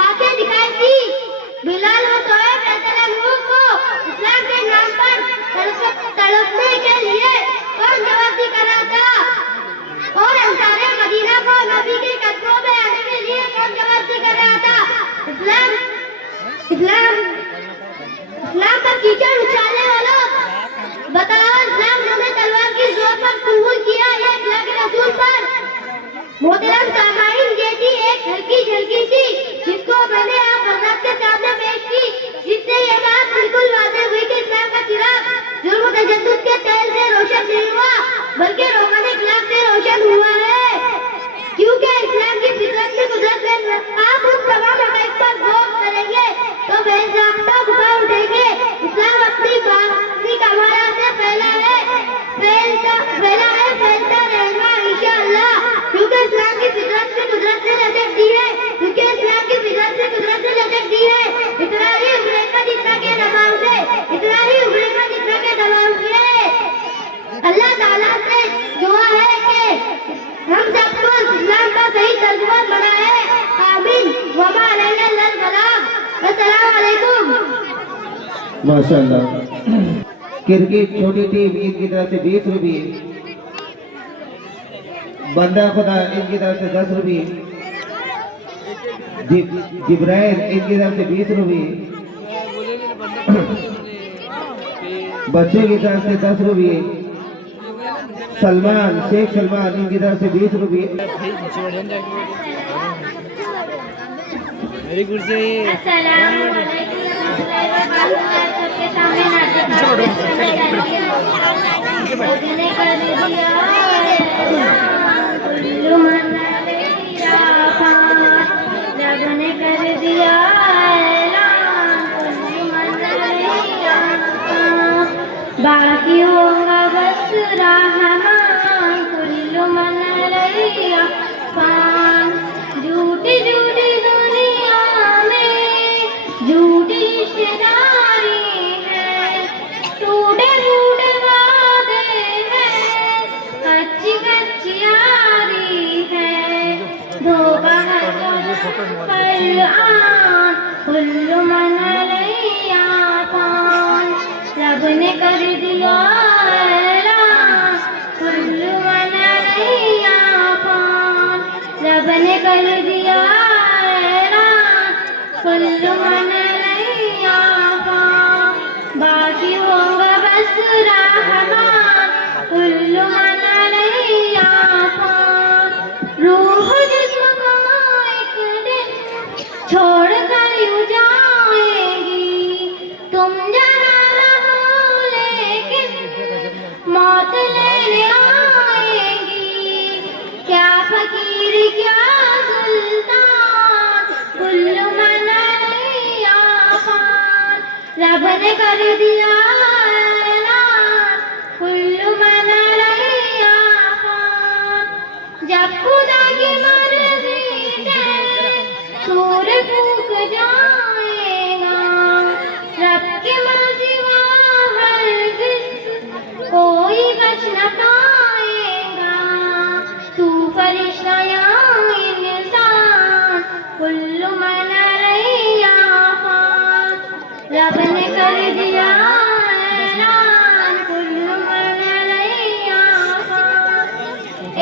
आंखें दिखाई थी? बिलाल व सुहैब रज़ियल्लाहु अन्हु को इस्लाम के नाम पर तड़पने के लिए कौन जवाबी करा था? और अंसारे मदीना को नबी के कदमों में आने के लिए कौन जवाबी कर रहा था? इस्लाम पर कीचड़ उछालने वालों, बताओ इस्लाम ने तलवार की जोर पर कबूल किया या अल्लाह के रसूल पर? मोहतरम सामाईन, ये थी एक हल्की झलकी सी जिसको मैंने आप हज़रत के सामने पेश की, जिससे ये बात बिल्कुल वाज़ेह हुई कि इस्लाम का चिराग जुल्म तशद्दुद के तेल से रोशन नहीं हुआ बल्कि रोगन इखलाक से रोशन हुआ है। क्योंकि इस्लाम की फितरत में कुदरत में आप उन तमाम हक़ाइक़ पर गौर करेंगे तो बेज़ाब्ता बुखार उठेंगे। इस्लाम अपनी बातनी कमाया से फैला है, फैलता रहेगा इंशाअल्लाह। क्योंकि इस्लाम की फितरत में कुदरत ने लचक दी है, क्योंकि इस्लाम की फितरत में कुदरत ने लचक दी है। इतना ही उम्रेगा जितना के दबाव से, इतना ही उम्रेगा जितना के दबाव से। अल्लाह ताला से दुआ है कि हम सबको इस्लाम का सही तर्जुमा बनाए। आमीन। वमा अलैना इल्लल बलाग। अस्सलाम वालेकुम। माशाअल्लाह। क्रिकेट छोटी टीम इनकी तरफ से 20 रुपये, बंदा खुदा इनकी तरफ से 10 रुपये, जिब्राइल इनकी तरफ से 20 रुपये, बच्चों की तरफ से 10 रुपये, सलमान शेख सलमान इनकी तरफ से 20 रुपये। वेरी गुड से बाकी होगा बस रहमान कुल्लू मन रैया पान। झूठी झूठी दुनिया में झूठी रिश्तेदारी है, टूटे टूटे वादे हैं, कच्ची कच्ची यारी है, धोखा कुल्लू मन रैया पान। रब ने कर दिया ऐलान कुल्लू मन रैया पान। रब ने कर दिया ऐलान कुल्लू मन रैया पान। बाकी होगा बस रहमान कुल्लू मन रैया पान। रूह जिस्म को एक दिन छोड़ कर यूं जाएगी, तुम जहाँ रहो लेकिन मौत लेने आएगी। क्या फकीर क्या सुल्तान कुल्लू मन रैया पान। रब ने कर दिया ऐलान कुल्लू मन रैया पान। जब खुदा की मर्जी से सूर्य फूक जाएगा, रब की मर्जी हरगिज़ कोई बच न पाएगा। तू फरिश्ता या इंसान कुल्लू मन रैया पान। रब ने कर दिया ऐलान कुल्लू मन रैया पान।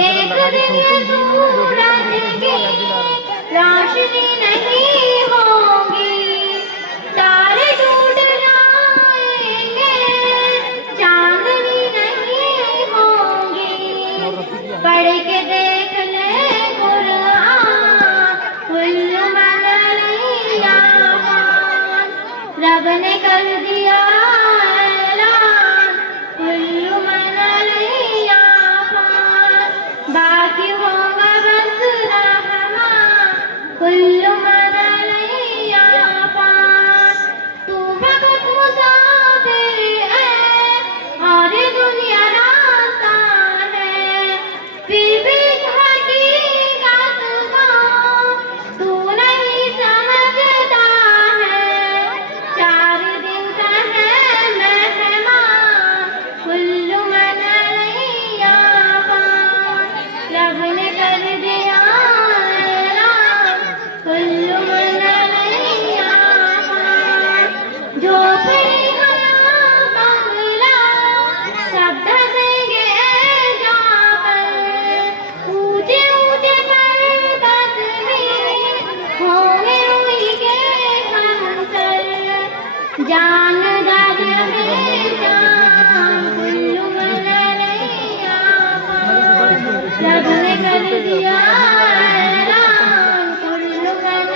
एक दिन ये सूरज की रोशनी नहीं होगी, तारे टूट जाएंगे, चांदनी नहीं होगी। पढ़ के देख ले कुरान कुल्लू मन रैया पान। रब ने कर दिया ऐलान कुल्लू मन रैया पान। बाकी होगा बस रहमान कुल्लू मन रैया पान। तू भगत मुसाफिर है और दुनिया रास्ता है, फिर भी इस हकीकत को तू नहीं समझता है। 4 दिन का है मेहमान कुल्लू मन रैया पान। रब ने कर दिया ऐलान कुल्लू मन रैया पान। जो पड़ी गया बंगला सब धसेंगे जाकर, ऊंचे ऊंचे पर्वत भी होंगे रुई के खंजर। जान दाद हमेशा कुल्लू मन रैया पान। रब ने कर दिया ऐलान कुल्लू मन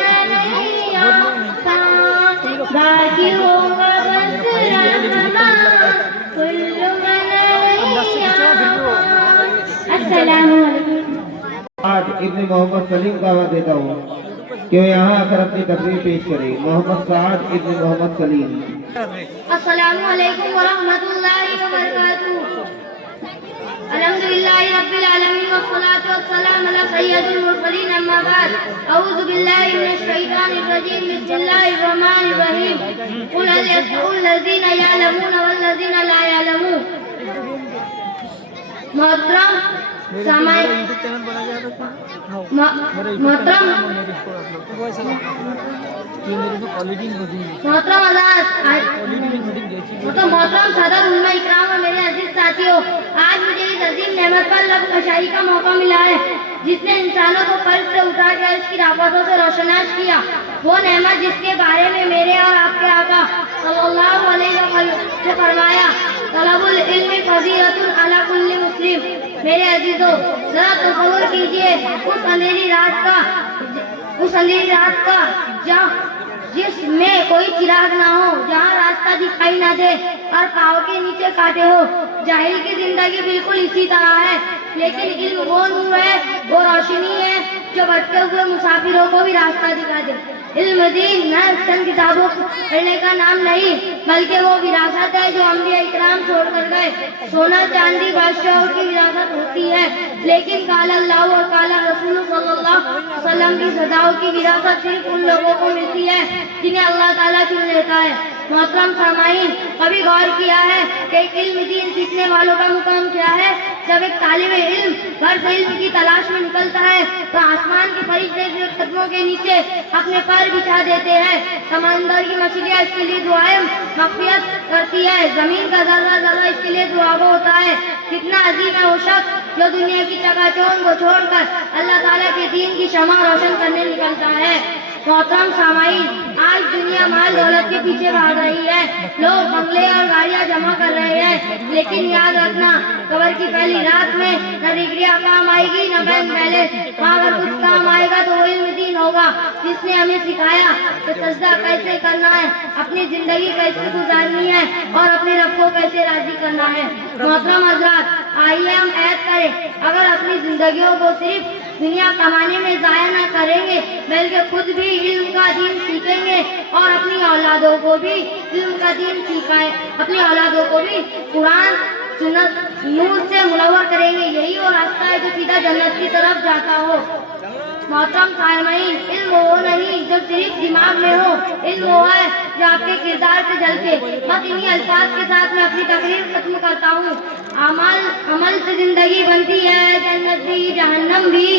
रैया पान। बाकी होगा बस रहमान कुल्लू मन रैया पान। अस्सलामु अलैकुम। आज इब्न मोहम्मद सलीम का आवाज देता हूँ कि यहाँ आकर अपनी तकरीर पेश करें। मोहम्मद साद इब्न मोहम्मद सलीम। अस्सलामु अलैकुम व रहमतुल्लाहि व बरकातुहू। अल्हम्दुलिल्लाहि रब्बिल आलमीन वस्सलातु वस्सलामु अला सय्यिदिल मुरसलीन अम्मा बाद। अऊज़ु बिल्लाहि मिनश शैतानिर रजीम। बिस्मिल्लाहिर रहमानिर रहीम। कुल हल यस्तवील लज़ीना यअलमून वल लज़ीना ला यअलमून। मोहतरम समय मोहतरम मोहतरम सदर उलमा इकराम और मेरे अजीज साथियों, आज मुझे इस अजीम नेमत पर लब कशाई का मौका मिला है। जिसने इंसानों को फर्ज से उठाकर इसकी राहतों से रोशनाश किया, वो नेमत जिसके बारे में मेरे और आपके आका सल्लल्लाहु अलैहि वसल्लम ने फरमाया, तलबुल इल्मी फजीलतुन अला कुल्ली मुस्लिम। मेरे अजीजों, जरा तसव्वुर कीजिए उस अंधेरी रात का जिसमें कोई चिराग ना हो, जहाँ रास्ता दिखाई ना दे और पाँव के नीचे कांटे हो। जाहिल की जिंदगी बिल्कुल इसी तरह है, लेकिन इल्म वो नूर है, वो रोशनी है जो भटके हुए मुसाफिरों को भी रास्ता दिखा दे। इल्म दीन न चंद किताबों पढ़ने का नाम नहीं, बल्कि वो विरासत है जो अंबिया इकराम छोड़ कर गए। सोना चांदी बादशाहों की विरासत होती है, लेकिन काला अल्लाह और काला रसूल सल्लल्लाहु अलैहि वसल्लम की सदाओं की विरासत सिर्फ उन लोगों को मिलती है जिन्हें अल्लाह ताला चुन लेता है। मोहतरम सामाईन, कभी गौर किया है कि इल्म दीन सीखने वालों का मुकाम क्या है? जब एक तालिब इल्म घर से इल्म की तलाश में निकलता है तो आसमान के फरिश्ते इसके कदमों के नीचे अपने पैर बिछा देते हैं। समंदर की मछलियाँ इसके लिए दुआएं मग़फ़िरत करती है, जमीन का जर्रा जर्रा इसके लिए दुआगो होता है। कितना अजीम है वो शख्स जो दुनिया की चकाचौंध को छोड़कर अल्लाह ताला के दीन की शमा रोशन करने निकलता है। मोहतरम सामाईन, आज दुनिया माल दौलत के पीछे भाग रही है, लोग बंगले और गाड़ियां जमा कर रहे हैं, लेकिन याद रखना, कब्र की पहली रात में न डिग्रियां काम आएगी न बैंक बैलेंस। अगर कुछ काम आएगा तो वो इल्म दीन होगा जिसने हमें सिखाया कि सजदा कैसे करना है, अपनी जिंदगी कैसे गुजारनी है और अपने रब को कैसे राजी करना है। मोहतरम हज़रात, आइए हम ऐद करें, अगर अपनी जिंदगियों को सिर्फ दुनिया कमाने में जाया न करेंगे, बल्कि खुद भी इल्म का दीन सीखेंगे और अपनी औलादों को भी इल्म का दीन सिखाएं, अपनी औलादों को भी कुरान सुन्नत नूर से मुनव्वर करेंगे, यही वो रास्ता है जो सीधा जन्नत की तरफ जाता हो। मोहतरम सामईन, इल्म वो नहीं जो सिर्फ दिमाग में हो, इल्म वो है जो आपके किरदार से झलके। बस इन्हीं अल्फाज के साथ मैं अपनी तकरीर खत्म करता हूँ। अमल से जिंदगी बनती है, जन्नत भी जहन्नम भी।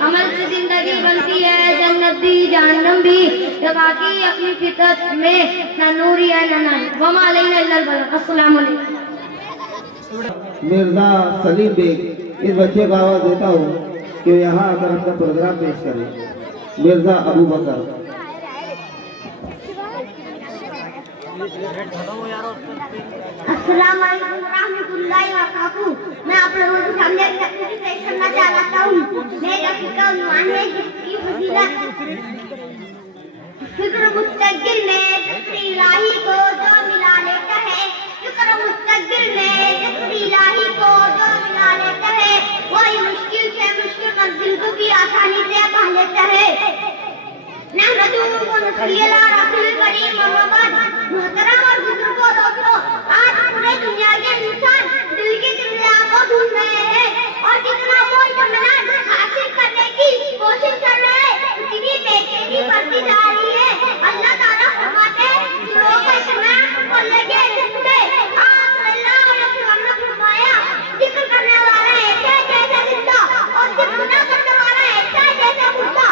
अमल से जिंदगी बनती है, जन्नत भी जहन्नम भी। जो बाकी अपनी फितरत में न नूरी है न नानी। वमा अलैना इल्लल बलाग। अस्सलाम वालेकुम। मिर्जा सलीम बेग, इस बच्चे को आवाज देता हूँ कि यहाँ आकर अपना प्रोग्राम पेश करें। मिर्जा अबू बकर। अस्सलाम वालेकुम रहमतुल्लाहि व बरकातहू। मैं आप लोगों के सामने एक तकरीर पेश करना चाहता हूँ। मेरा फिक्र उन्वान है जिसकी फजीलत, फिक्र मुस्तकिल में जिक्र इलाही को जो मिला लेता है, फिक्र मुस्तकिल में जिक्र इलाही को जो मिला लेता है, वही मुश्किल से मुश्किल मंजिल को भी आसानी से पा लेता है। मोहतरम और बुजुर्गों, दोस्तों, आज पूरे दुनिया के इंसान दिल की दुनिया को ढूंढ रहे हैं और जितना मोल तमन्ना हासिल करने की कोशिश कर रहे हैं, उतनी बेचैनी बढ़ती जा रही है। अल्लाह ताला फरमाते हैं, लोगों को इतना को लगे जिसमें आप सल्लल्लाहु अलैहि वसल्लम ने फरमाया, जिक्र करने वाला ऐसा जैसे जिंदा और जिक्र न करने वाला ऐसा जैसे मुर्दा।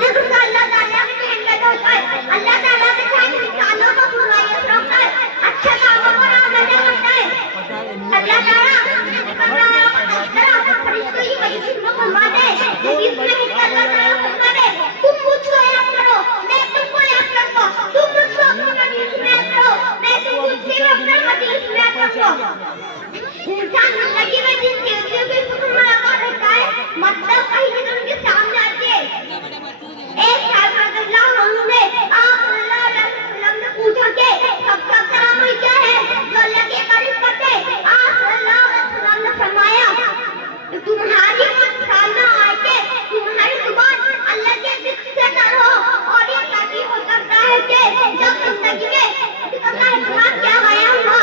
जिक्र का अल्लाह ताला की मेहनत होता है, अल्लाह ताला के साथ इंसानों को बुराइयों से रोकता है, अच्छे कामों पर आमदनी करता है। अल्लाह ताला फरिश्तों की मजलिस में फरमाते हैं, इसमें अल्लाह ताला फरमाते हैं, तुम मुझको याद करो, मैं तुमको याद करता हूं, तुम मुझको अपनी मजलिस में याद करो, मैं तुमसे अपनी मजलिस में याद करता हूं। इंसान जिंदगी में जिन चीजों की फिक्र में लगा रहता है, मतलब कहीं भी उनके सामने आती है। एक साहब अल्लाह ने आप सल्लल्लाहु अलैहि वसल्लम ने पूछा कि सबसे अच्छा अमल क्या है जो अल्लाह के करीब करते हैं? आप सल्लल्लाहु अलैहि वसल्लम ने फरमाया, तुम्हारी सामने आके तुम्हारी जुबान अल्लाह के जिक्र से न हो। और ये तभी हो सकता है कि जब जिंदगी में करना है क्या गया होगा।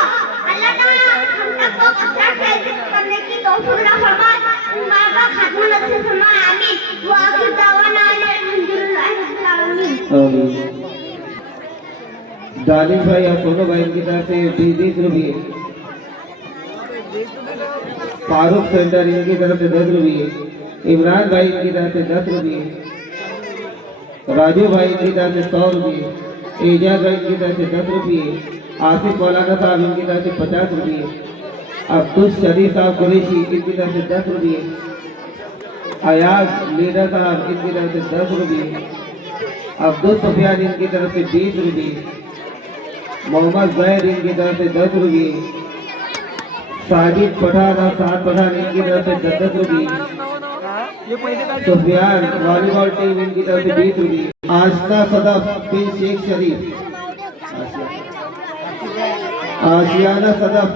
अल्लाह ताला हम सबको कसरत से जिक्र करने की तौफीक अता फरमाए। माँ खातून नसीब फरमाए। आमीन। व आखिर दावाना अल्हम्दुलिल्लाहि रब्बिल आलमीन। दानिश भाई और सोनू भाई की तरफ से 20 रुपये, फारूक सेंटर इनकी तरफ से 10 रुपये, इमरान भाई इनकी तरफ से 10 रुपये, राजू भाई इनकी तरफ से 100 रुपये, एजाज भाई इनकी तरफ से 10 रुपये, आसिफ मौलाना साहब इनकी तरफ से 50 रुपये, अब्दुल शरीफ साहब कुरैशी इनकी तरफ से 10 रुपये, अयाज लीडर साहब इनकी तरफ से 10 रुपये, अब्दुल सुफियान इनकी तरफ से 20 रुपये, मोहम्मद जहर इनकी तरफ से 10 रुपये, साजिद पठान और साद पठान इनकी तरफ से 10 रुपये, सुफियान वॉलीबॉल टीम इनकी तरफ से 20 रुपये, आशना सदफ बिन शेख शरीफ, आशियाना सदफ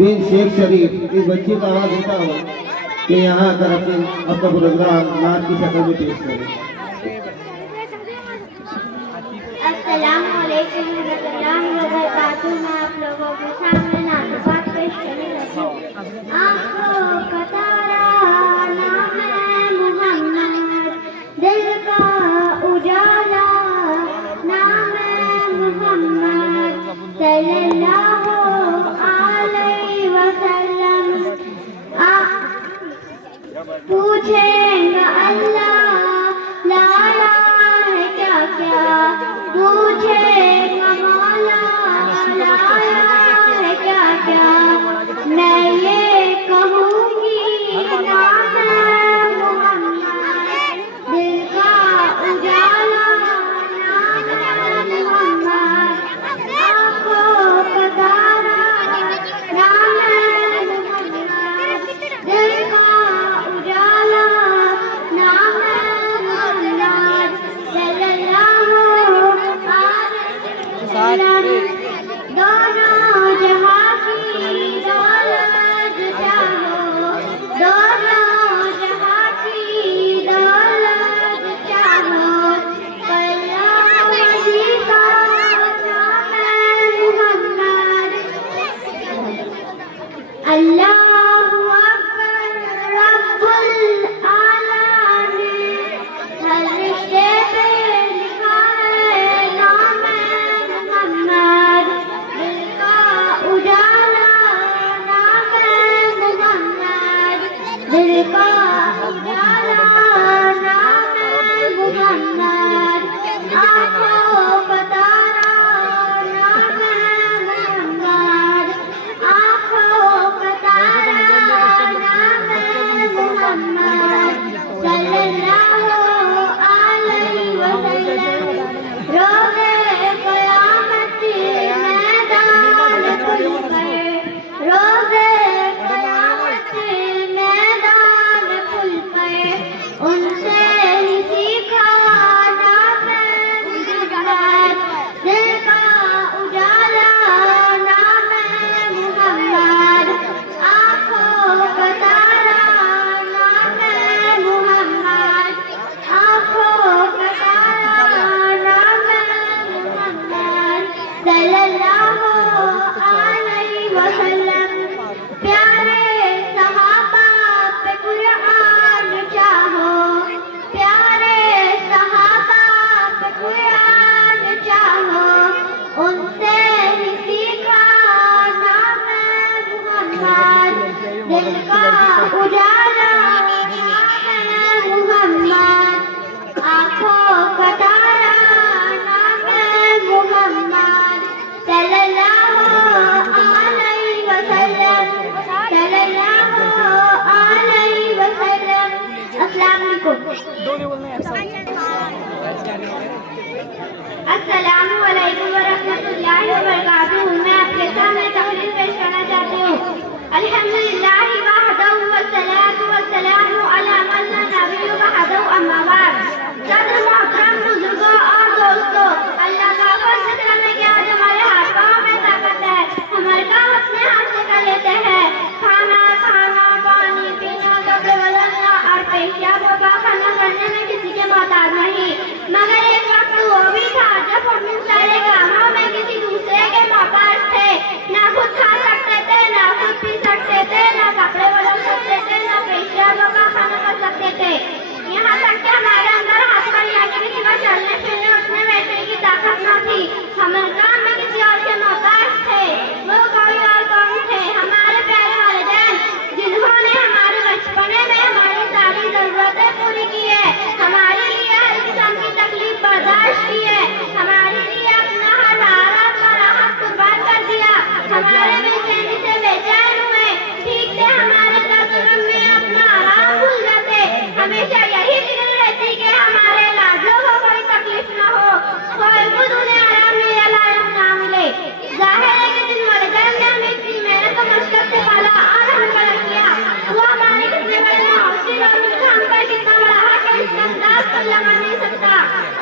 बिन शेख शरीफ, इस बच्ची का आवाज होता हो कि यहाँ आकर अपना प्रोग्राम नाच की शक्ल में पेश करें। अस्सलाम वालेकुम रहमतुल्लाहि व बरकातुहू। मैं आप लोगों के सामने नात पेश करने लगी हूँ। आँखों का तारा नाम है मोहम्मद, दिल का उजाला नाम है मोहम्मद सल्लल्लाहु अलैहि वसल्लम। पूछेंगे अल्लाह लाला है क्या क्या, पूछेंगे मौला लाया है क्या क्या। मैं ये कहूँगी नाम है मोहम्मद, दिल का उजाला नाम है मोहम्मद, आँखों का तारा नाम है मोहम्मद, दिल का उजाला नाम है मोहम्मद सल्लल्लाहु अलैहि वसल्लम। दोनों जहां की दौलत चाहो, दोनों जहां की दौलत चाहो, अल्लाह वली का नाम है मोहम्मद। अल्लाहु अकबर रब्बुल आलमीन, हर रिश्ते पे लिखा है नाम है मोहम्मद, दिल का उजाला नाम है मोहम्मद, दिल का उजाला नाम है मोहम्मद, आँखों का तारा नाम है मोहम्मद, आँखों का तारा नाम है मोहम्मद सल्लल्लाहु अलैहि वसल्लम। रोज़े क़यामत मैदान खुल पर, रोज़े क़यामत मैदान खुल पर, उनसे ही सीखा नाम है मोहम्मद, दिल का उजाला नाम है मोहम्मद, आँखों का तारा नाम है मोहम्मद, आँखों का तारा नाम है मोहम्मद सल्लल्लाहु अलैहि वसल्लम। प्यारे सहाबा पे कुरान चाहो, प्यारे सहाबा पे कुरान चाहो, उनसे ही सीखा नाम है मोहम्मद, दिल का उजाला नाम है मोहम्मद, आँखों का तारा नाम है मोहम्मद सल्लल्लाहु अलैहि वसल्लम, सल्लल्लाहु अलैहि वसल्लम। अस्सलाम वालेकुम। अस्सलामु अलैकुम व रहमतुल्लाहि व बरकातुहू। मैं आपके सामने तकरीर पेश करना चाहती हूँ। अल्हम्दुलिल्लाहि वहदहु वस्सलातु वस्सलामु अला मन ला नबिय्य बअदहु, अम्मा बाद। सदर मोहतरम बुजुर्गों और दोस्तों, अल्लाह का फज़ल करने के आज हमारे हाथ पाँव में ताकत है, हमारे काम अपने हाथ से कर लेते हैं। खाना खाना, पानी पीना, कपड़े बदलना और पेशाब व पाखाना करने में किसी के मोहताज नहीं। मगर एक वक्त वो भी था जब हम इन सारे कामों में किसी दूसरे के मोहताज थे। ना खुद खा सकते थे, ना खुद पी सकते थे, ना कपड़े बदल सकते थे, ना पेशाब व पाखाना कर सकते थे। यहाँ तक कि हमारे अंदर हाथ पर के सिवा चलने फिरने उठने बैठने की ताकत न थी। हम हर काम में किसी और के मोहताज थे। वो कोई और कौन थे? हमारे प्यारे वालिदैन, जिन्होंने हमारे बचपने में हमारी सारी जरूरतें पूरी की है, हमारे लिए हर किस्म की तकलीफ बर्दाश्त की है, हमारे लिए अपना हर हालत व राहत कुर्बान कर दिया, हमारे बेचैनी से बेचैन हुए, ठीक थे हमारे दर्द में अपना आराम भूल जाते, मन लगा नहीं सकता।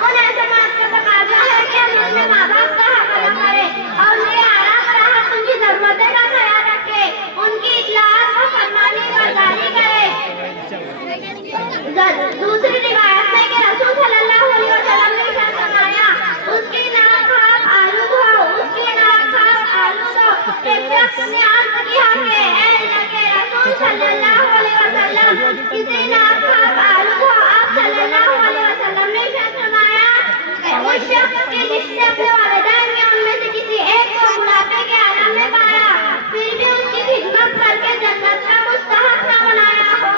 उन ऐसे माँ का तकाजा है कि हम अपने माँ बाप का हक अदा करें और उनके आराम राहत उनकी जरूरतें का ख्याल रखें, उनकी इत्तलात व फरमानी बरदारी करें। दूसरी रिवायत है कि रसूल सल्लल्लाहु अलैहि वसल्लम ने इरशाद फरमाया, उसकी नाक खाक आलूद हो, उसकी नाक खाक आलूद हो। एक शख्स ने अर्ज किया कि ऐ अल्लाह के रसूल सल्लल्लाहु अलैहि वसल्लम, किसी नाक खाक आलूद हो। आप सल्लल्लाहु अलैहि वसल्लम ने इरशाद फरमाया, उस शख्स के जिसने अपने वालिदैन या उनमें से किसी एक को बुढ़ापे के आलम में पाया, फिर भी उसकी खिदमत करके जन्नत का मुस्तहक न बनाया हो।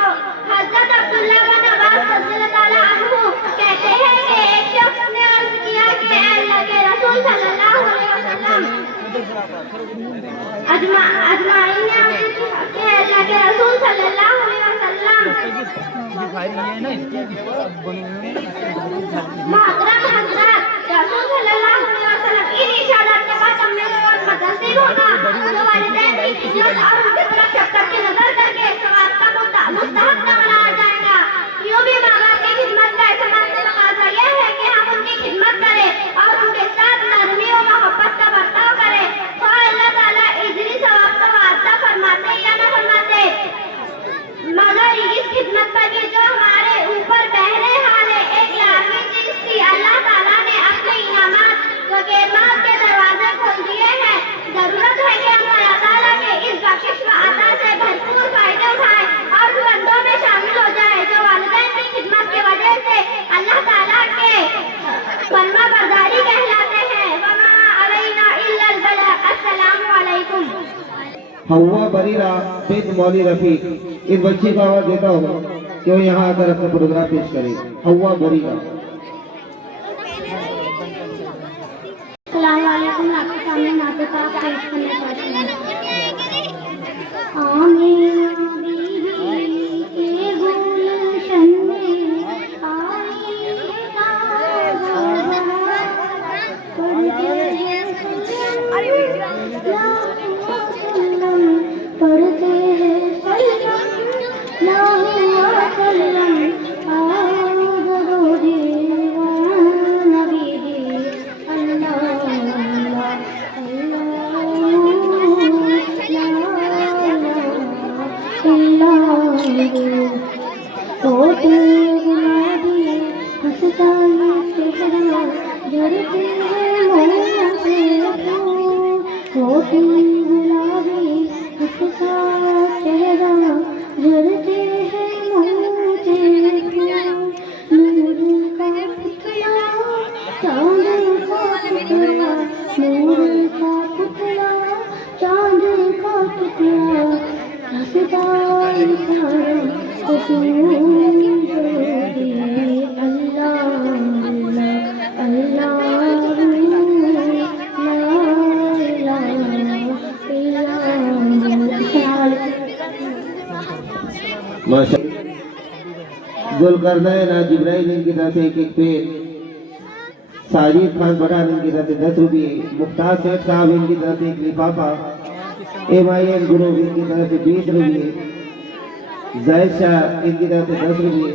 हज़रत अब्दुल्ला बिन अब्बास रज़ियल्लाहु अन्हु कहते हैं कि एक शख्स ने अर्ज किया कि ऐ अल्लाह के रसूल सल्लल्लाहु अलैहि वसल्लम, अजमाइन ने अर्ज किया कि ऐ अल्लाह के रसूल सल्लल्लाहु अलैहि वसल्लम, मोहतरम हज़रत रसूल सल्लल्लाहु अलैहि वसल्लम, इन इशारात के बाद हमने मुतसिल होगा जो वालिदैन की खिदमत और उनकी तरफ शफ़क़त की नजर करके सवाब का मुस्तहक न बनाया जाएगा। यूं भी माँ बाप की खिदमत का एहसास से तकाज़ा यह है कि हम उनकी खिदमत करें और उनके साथ नरमी और मोहब्बत का बर्ताव करें, तो अल्लाह ताला इजरी सवाब का वादा फरमाते या न फरमाते। मगर इस खिदमत पर भी जो हमारे ऊपर बहरे हाल है, एक लाज़मी चीज थी, अल्लाह ताला ने अपने इनामात व ख़ैरात के दरवाजे खोल दिए हैं। जरूरत है कि हम अल्लाह ताला के इस बख्शिश व अता से भरपूर फायदे उठाएं और बंदों में शामिल हो जाए जो वालिदैन की खिदमत की वजह से अल्लाह ताला के फरमा बरदारी कहलाते हैं। वमा अलैना इल्लल बलाग। अस्सलामु अलैकुम। हवा बरीरा बिन मौली रफीक, इस बच्ची को आवाज देता हूँ कि वो यहाँ आकर अपना प्रोग्राम पेश करे। हवा बरीरा। अस्सलामु अलैकुम। आपके सामने नाते पाक पेश करने चाहती हूँ। आमीन बीवी के गुलशन में आई ताज़ा पढ़ते हैं सल्लम, पढ़ते हैं सल्लम, आओ ज़रूरी नबी जुल्करनैन जिब्राइल इनकी तरफ से एक पेन, साजिद खान पठान इनकी तरफ से 10 रुपये, मुख्तार सेठ साहब इनकी तरफ से एक लिफाफा, MIN ग्रुप इनकी तरफ से 20 रुपये, जायद शाह इनकी तरफ से 10 रुपये,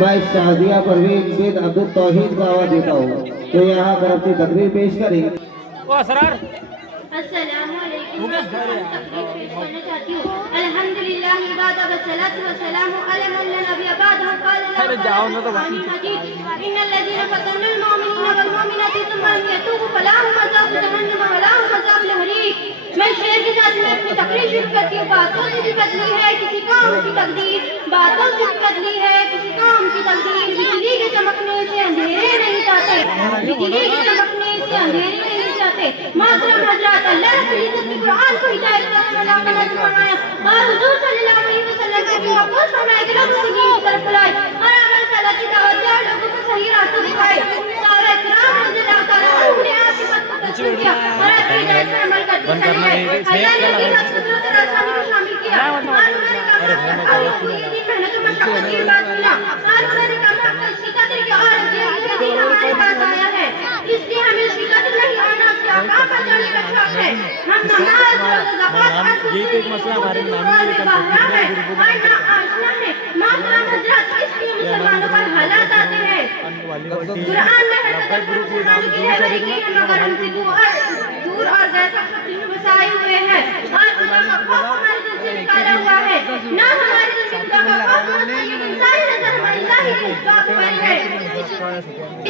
मैं शादिया परवीन बिन अब्दुल तौहीद को आवाज देता हूँ तो यहाँ पर अपनी तकरीर पेश करें। अस्सलामु अलैकुम। तकरीर पेश करना चाहती हूँ। अल्हम्दुलिल्लाह इबादा वस्सलातु वस्सलामु अला मन ला नबिय्य बअदहु क़ाल इन्नल्लज़ीना फ़तनुल मुमिनीना वल मुमिनाति सुम्मा लम यतूबू फलहुम अज़ाबु जहन्नम व लहुम अज़ाबुल हरीक। मैं शेर के साथ में अपनी तकरीर शुरू करती हूँ। बातों से भी बदली है किसी कौम की तकदीर, बातों से भी बदली है किसी कौम की तकदीर। बिजली के चमकने से अंधेरे नहीं जाते, बिजली के चमकने से अंधेरे नहीं जाते। मोहतरम हज़रात, अल्लाह की इज्जत की कुरान को हिदायत करने वाला का नाज़िल फरमाया और हुज़ूर सल्लल्लाहु अलैहि वसल्लम के मक़बूल फरमाए कि लोग उसी की तरफ बुलाए और अमल सलाह की दावत दे और लोगों को सही रास्ता दिखाए। साहबा किराम रज़ियल्लाहु ताला अन्हुम ने आपकी बात को तस्लीम किया और आपकी हिदायत पर अमल करते चले गए। अल्लाह ने भी सब कुछ और आसानी में शामिल किया और उन्होंने कहा पूरी दिन मेहनत और मशक्क़त के बाद मिला और उन्होंने कहा आपको इसकी कदर की और ये दिन हमारे पास आया है, इसलिए हमें इसकी कदर नहीं और ना उसके औकात पर जाने का शौक है। हम नमाज ज़कात और ये तो एक मसला हमारे नानी के है और ना आशना है। मातरम कुरान में हर कदर पर मुसलमानों की रहबरी की है, मगर उनसे दूर और गैर बसाए हुए हैं। और खुदा का खौफ हमारे दिल से निकाला हुआ है, ना हमारे दिल से खुदा का खौफ होता है, लेकिन सारी नजर हमारी ज़ाहिरी बात पर है।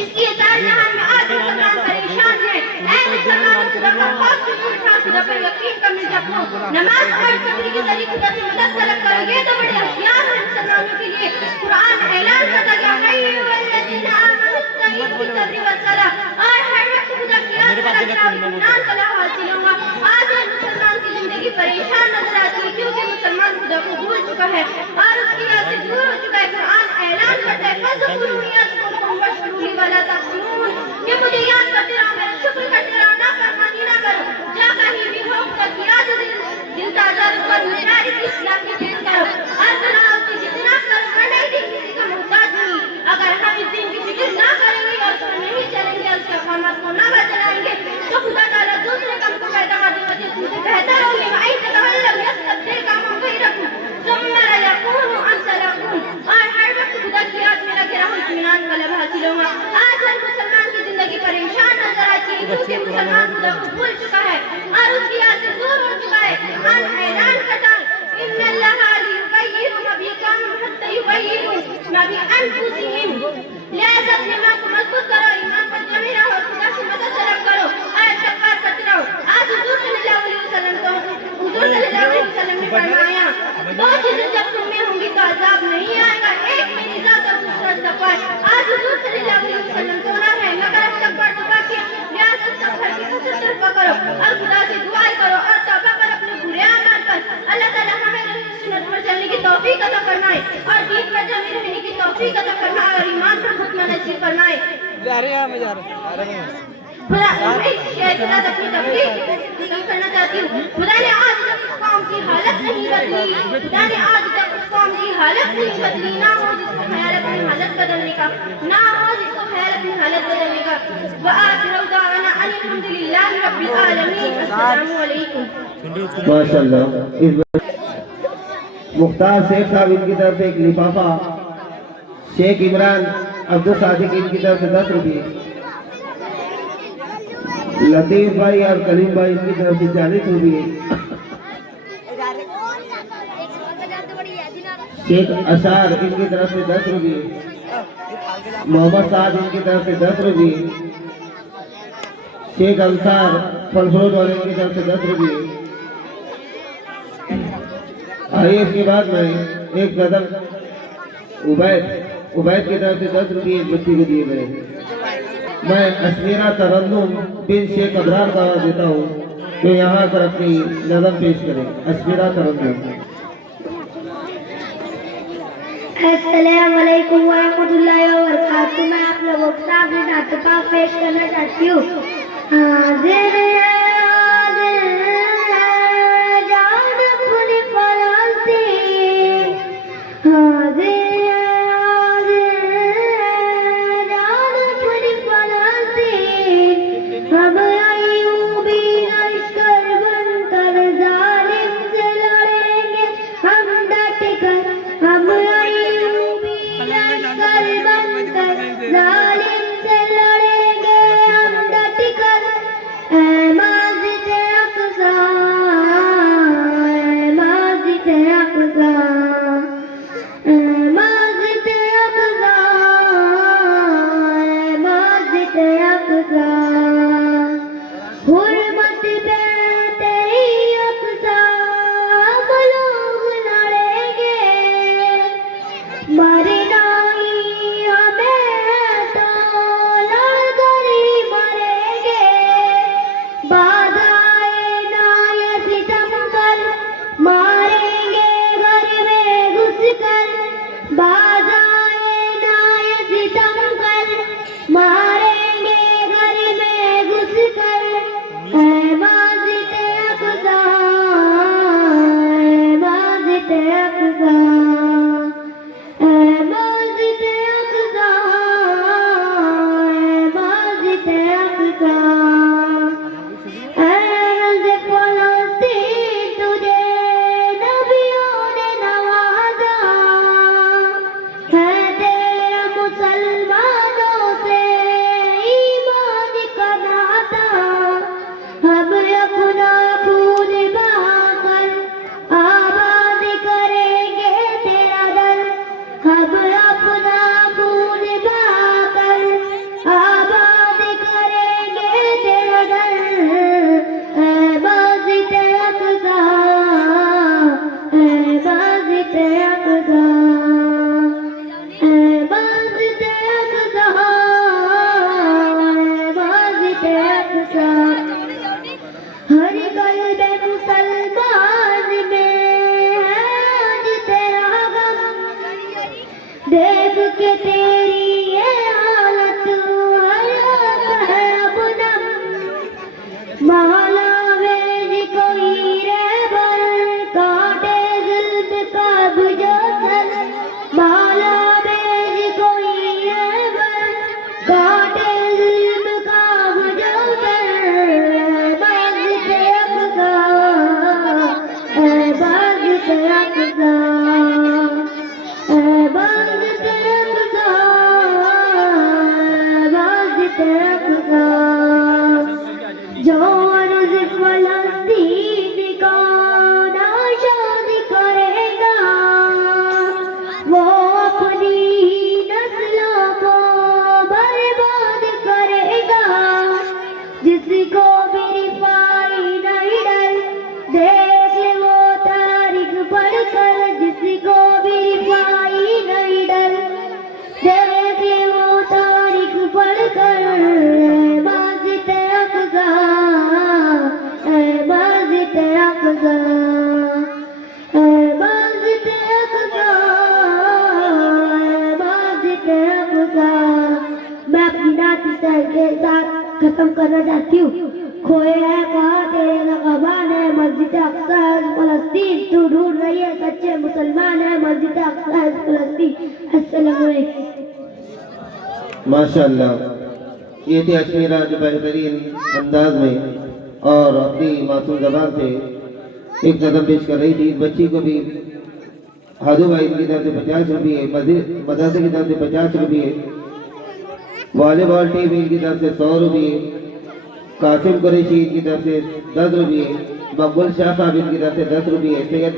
इसलिए सारे जहान में आज मुसलमान परेशान है। ऐ मुसलमान, खुदा का खौफ क्यों उठा, खुदा पर यकीन करने जपो, नमाज और सब्र के जरिए खुदा से मदद तलब करो। ये तो बड़े हथियार है मुसलमानों के लिए। कुरान ऐलान करता गया है वल्लज़ीना आमनू इस्तईनु बिस्सब्रि वस्सलाह, और हर वक्त खुदा की याद करना इत्मीनान का लाभ हासिल होगा। आज हर मुसलमान की जिंदगी परेशान नजर आती है, क्योंकि मुसलमान खुदा को भूल चुका है और उसकी याद से दूर हो चुका है। कुरान ऐलान करता है फज़कुरूनी अज़कुरकुम वशकुरूली वला तकफुरून, कि मुझे याद करते रहो, मेरा शुक्र करते रहो, नाफरमानी ना करो। जहाँ कहीं भी हो खुदा की याद दिल ताज़ा कर, मुजाहिद की इस्लाह की जिद करो, और तनाव से जितना करो, वरना इस दिन किसी का मुहताज नहीं। अगर हम इस दिन की फिक्र ना करेंगे और उस पर नहीं चलेंगे, उसके अहकामात को ना बदलाएंगे, तो खुदा ताला दूसरे काम को पैदा कर देगा जो तुमसे बेहतर हो। लिहाई तकल्लम यस्तब्दिल कामम गैरकुम सुम्मा ला यकूनु अमसलकुम, और हर वक्त खुदा की याद में लगे रहो, इत्मीनान का लाभ हासिल होगा। आज हर मुसलमान की जिंदगी परेशान नजर आती है, क्योंकि मुसलमान खुदा को भूल चुका है और उसकी याद से दूर हो चुका है। कुरान ऐलान करता है इन्नल्लाहा युगय्यिरु मा बिकौमिन हत्ता युगय्यिरु मा बिअनफुसिहिम, लिहाजा अपने ईमान को मजबूत करो, ईमान पर जमे रहो, खुदा से मदद तलब करो और इस्तगफार करते रहो। आज हुजूर सल्लल्लाहु अलैहि वसल्लम ने फरमाया, दो चीजें जब तुम में होंगी तो अजाब नहीं आएगा, एक मेरी जात और दूसरा इस्तगफार। आज हुजूर सल्लल्लाहु अलैहि वसल्लम सोना है, मगर इस्तगफार तो बाकी है। लिहाजा इस्तगफार की कसरत करो और खुदा से दुआ करो और तौबा करो अपने बुरे अमाल पर। अल्लाह ताला हमें सुन्नत पर चलने की तौफीक अता फरमाए और दीन पर जमे रहने की तौफीक अता फरमाए और ईमान पर खत्म नसीब फरमाए। खुदा इस शेर के साथ अपनी तकरीर खत्म करना चाहती हूँ। खुदा ने आज तक उस कौम की हालत नहीं बदली, खुदा ने आज तक उस कौम की हालत नहीं बदली, ना हो जिसको ख्याल अपनी हालत बदलने का, ना हो जिसको ख्याल अपनी हालत बदलने का। व आखिरु दावाना अल्हम्दुलिल्लाहि रब्बिल आलमीन। अस्सलामु अलैकुम। माशाल्लाह। इस मुख्तार शेख साहब इनकी तरफ से एक लिफाफा, शेख इमरान अब्दुल सादिक इनकी तरफ से 10 रुपये, लतीफ भाई और कलीम भाई इनकी तरफ से 40 रुपये, शेख अशार इनकी तरफ से 10 रुपये, मोहम्मद साहब इनकी तरफ से 10 रुपये, शेख अंसार फलफ्रूट वाले इनकी तरफ से 10 रुपये। आइए इसके बाद में एक कदम उबैद की तरफ से 10 रुपये एक बच्ची को दिए गए। मैं अस्मीरा तरन्नुम बिन शेख अबरार का आवाज देता हूँ, तो यहाँ पर अपनी नज़म पेश करें। अस्मीरा तरन्नुम। अस्सलाम वालेकुम व रहमतुल्लाहि व बरकातुहू। मैं आप लोगों के सामने नात पाक पेश करना चाहती हूँ। हाज़िर जान खुली फराज़ी, हाज़िर जान खुली फराज़ी, हम अय्यूबी लश्कर बनकर जालिम से लड़ेंगे, हम डट कर, हम अय्यूबी लश्कर बनकर जालिम से लड़ेंगे, हम डट कर। जो अर्ज़ फ़लस्तीन का नाशाद करेगा वो अपनी ही नस्लों को बर्बाद करेगा। जिसको मेरी पाई नहीं डर देख ले वो तारीख पढ़कर, जिसको मेरी पाई नहीं डर देख ले वो तारीख पढ़कर। मैं अपनी नात के साथ खत्म करना चाहती हूँ। खोए है कहा तेरे नगबान है मस्जिद अक्सा फलस्तीन, तू ढूंढ रही है सच्चे मुसलमान है मस्जिद अक्सा फलस्तीन। अस्सलाम वालेकुम। माशाअल्लाह ये थे अश्मीरा जो बेहतरीन अंदाज में और अपनी मासूम ज़बान से एक कदम पेश कर रही थी। बच्ची को भी हादू भाई की तरफ से 50 रुपये, मदरसे की तरफ से 50 रुपये, वॉलीबॉल टीम की तरफ से 100 रुपये, कासिम कुरैशी की तरफ से 10 रुपये, मकबूल शाह साहब की तरफ से 10 रुपये, सैयद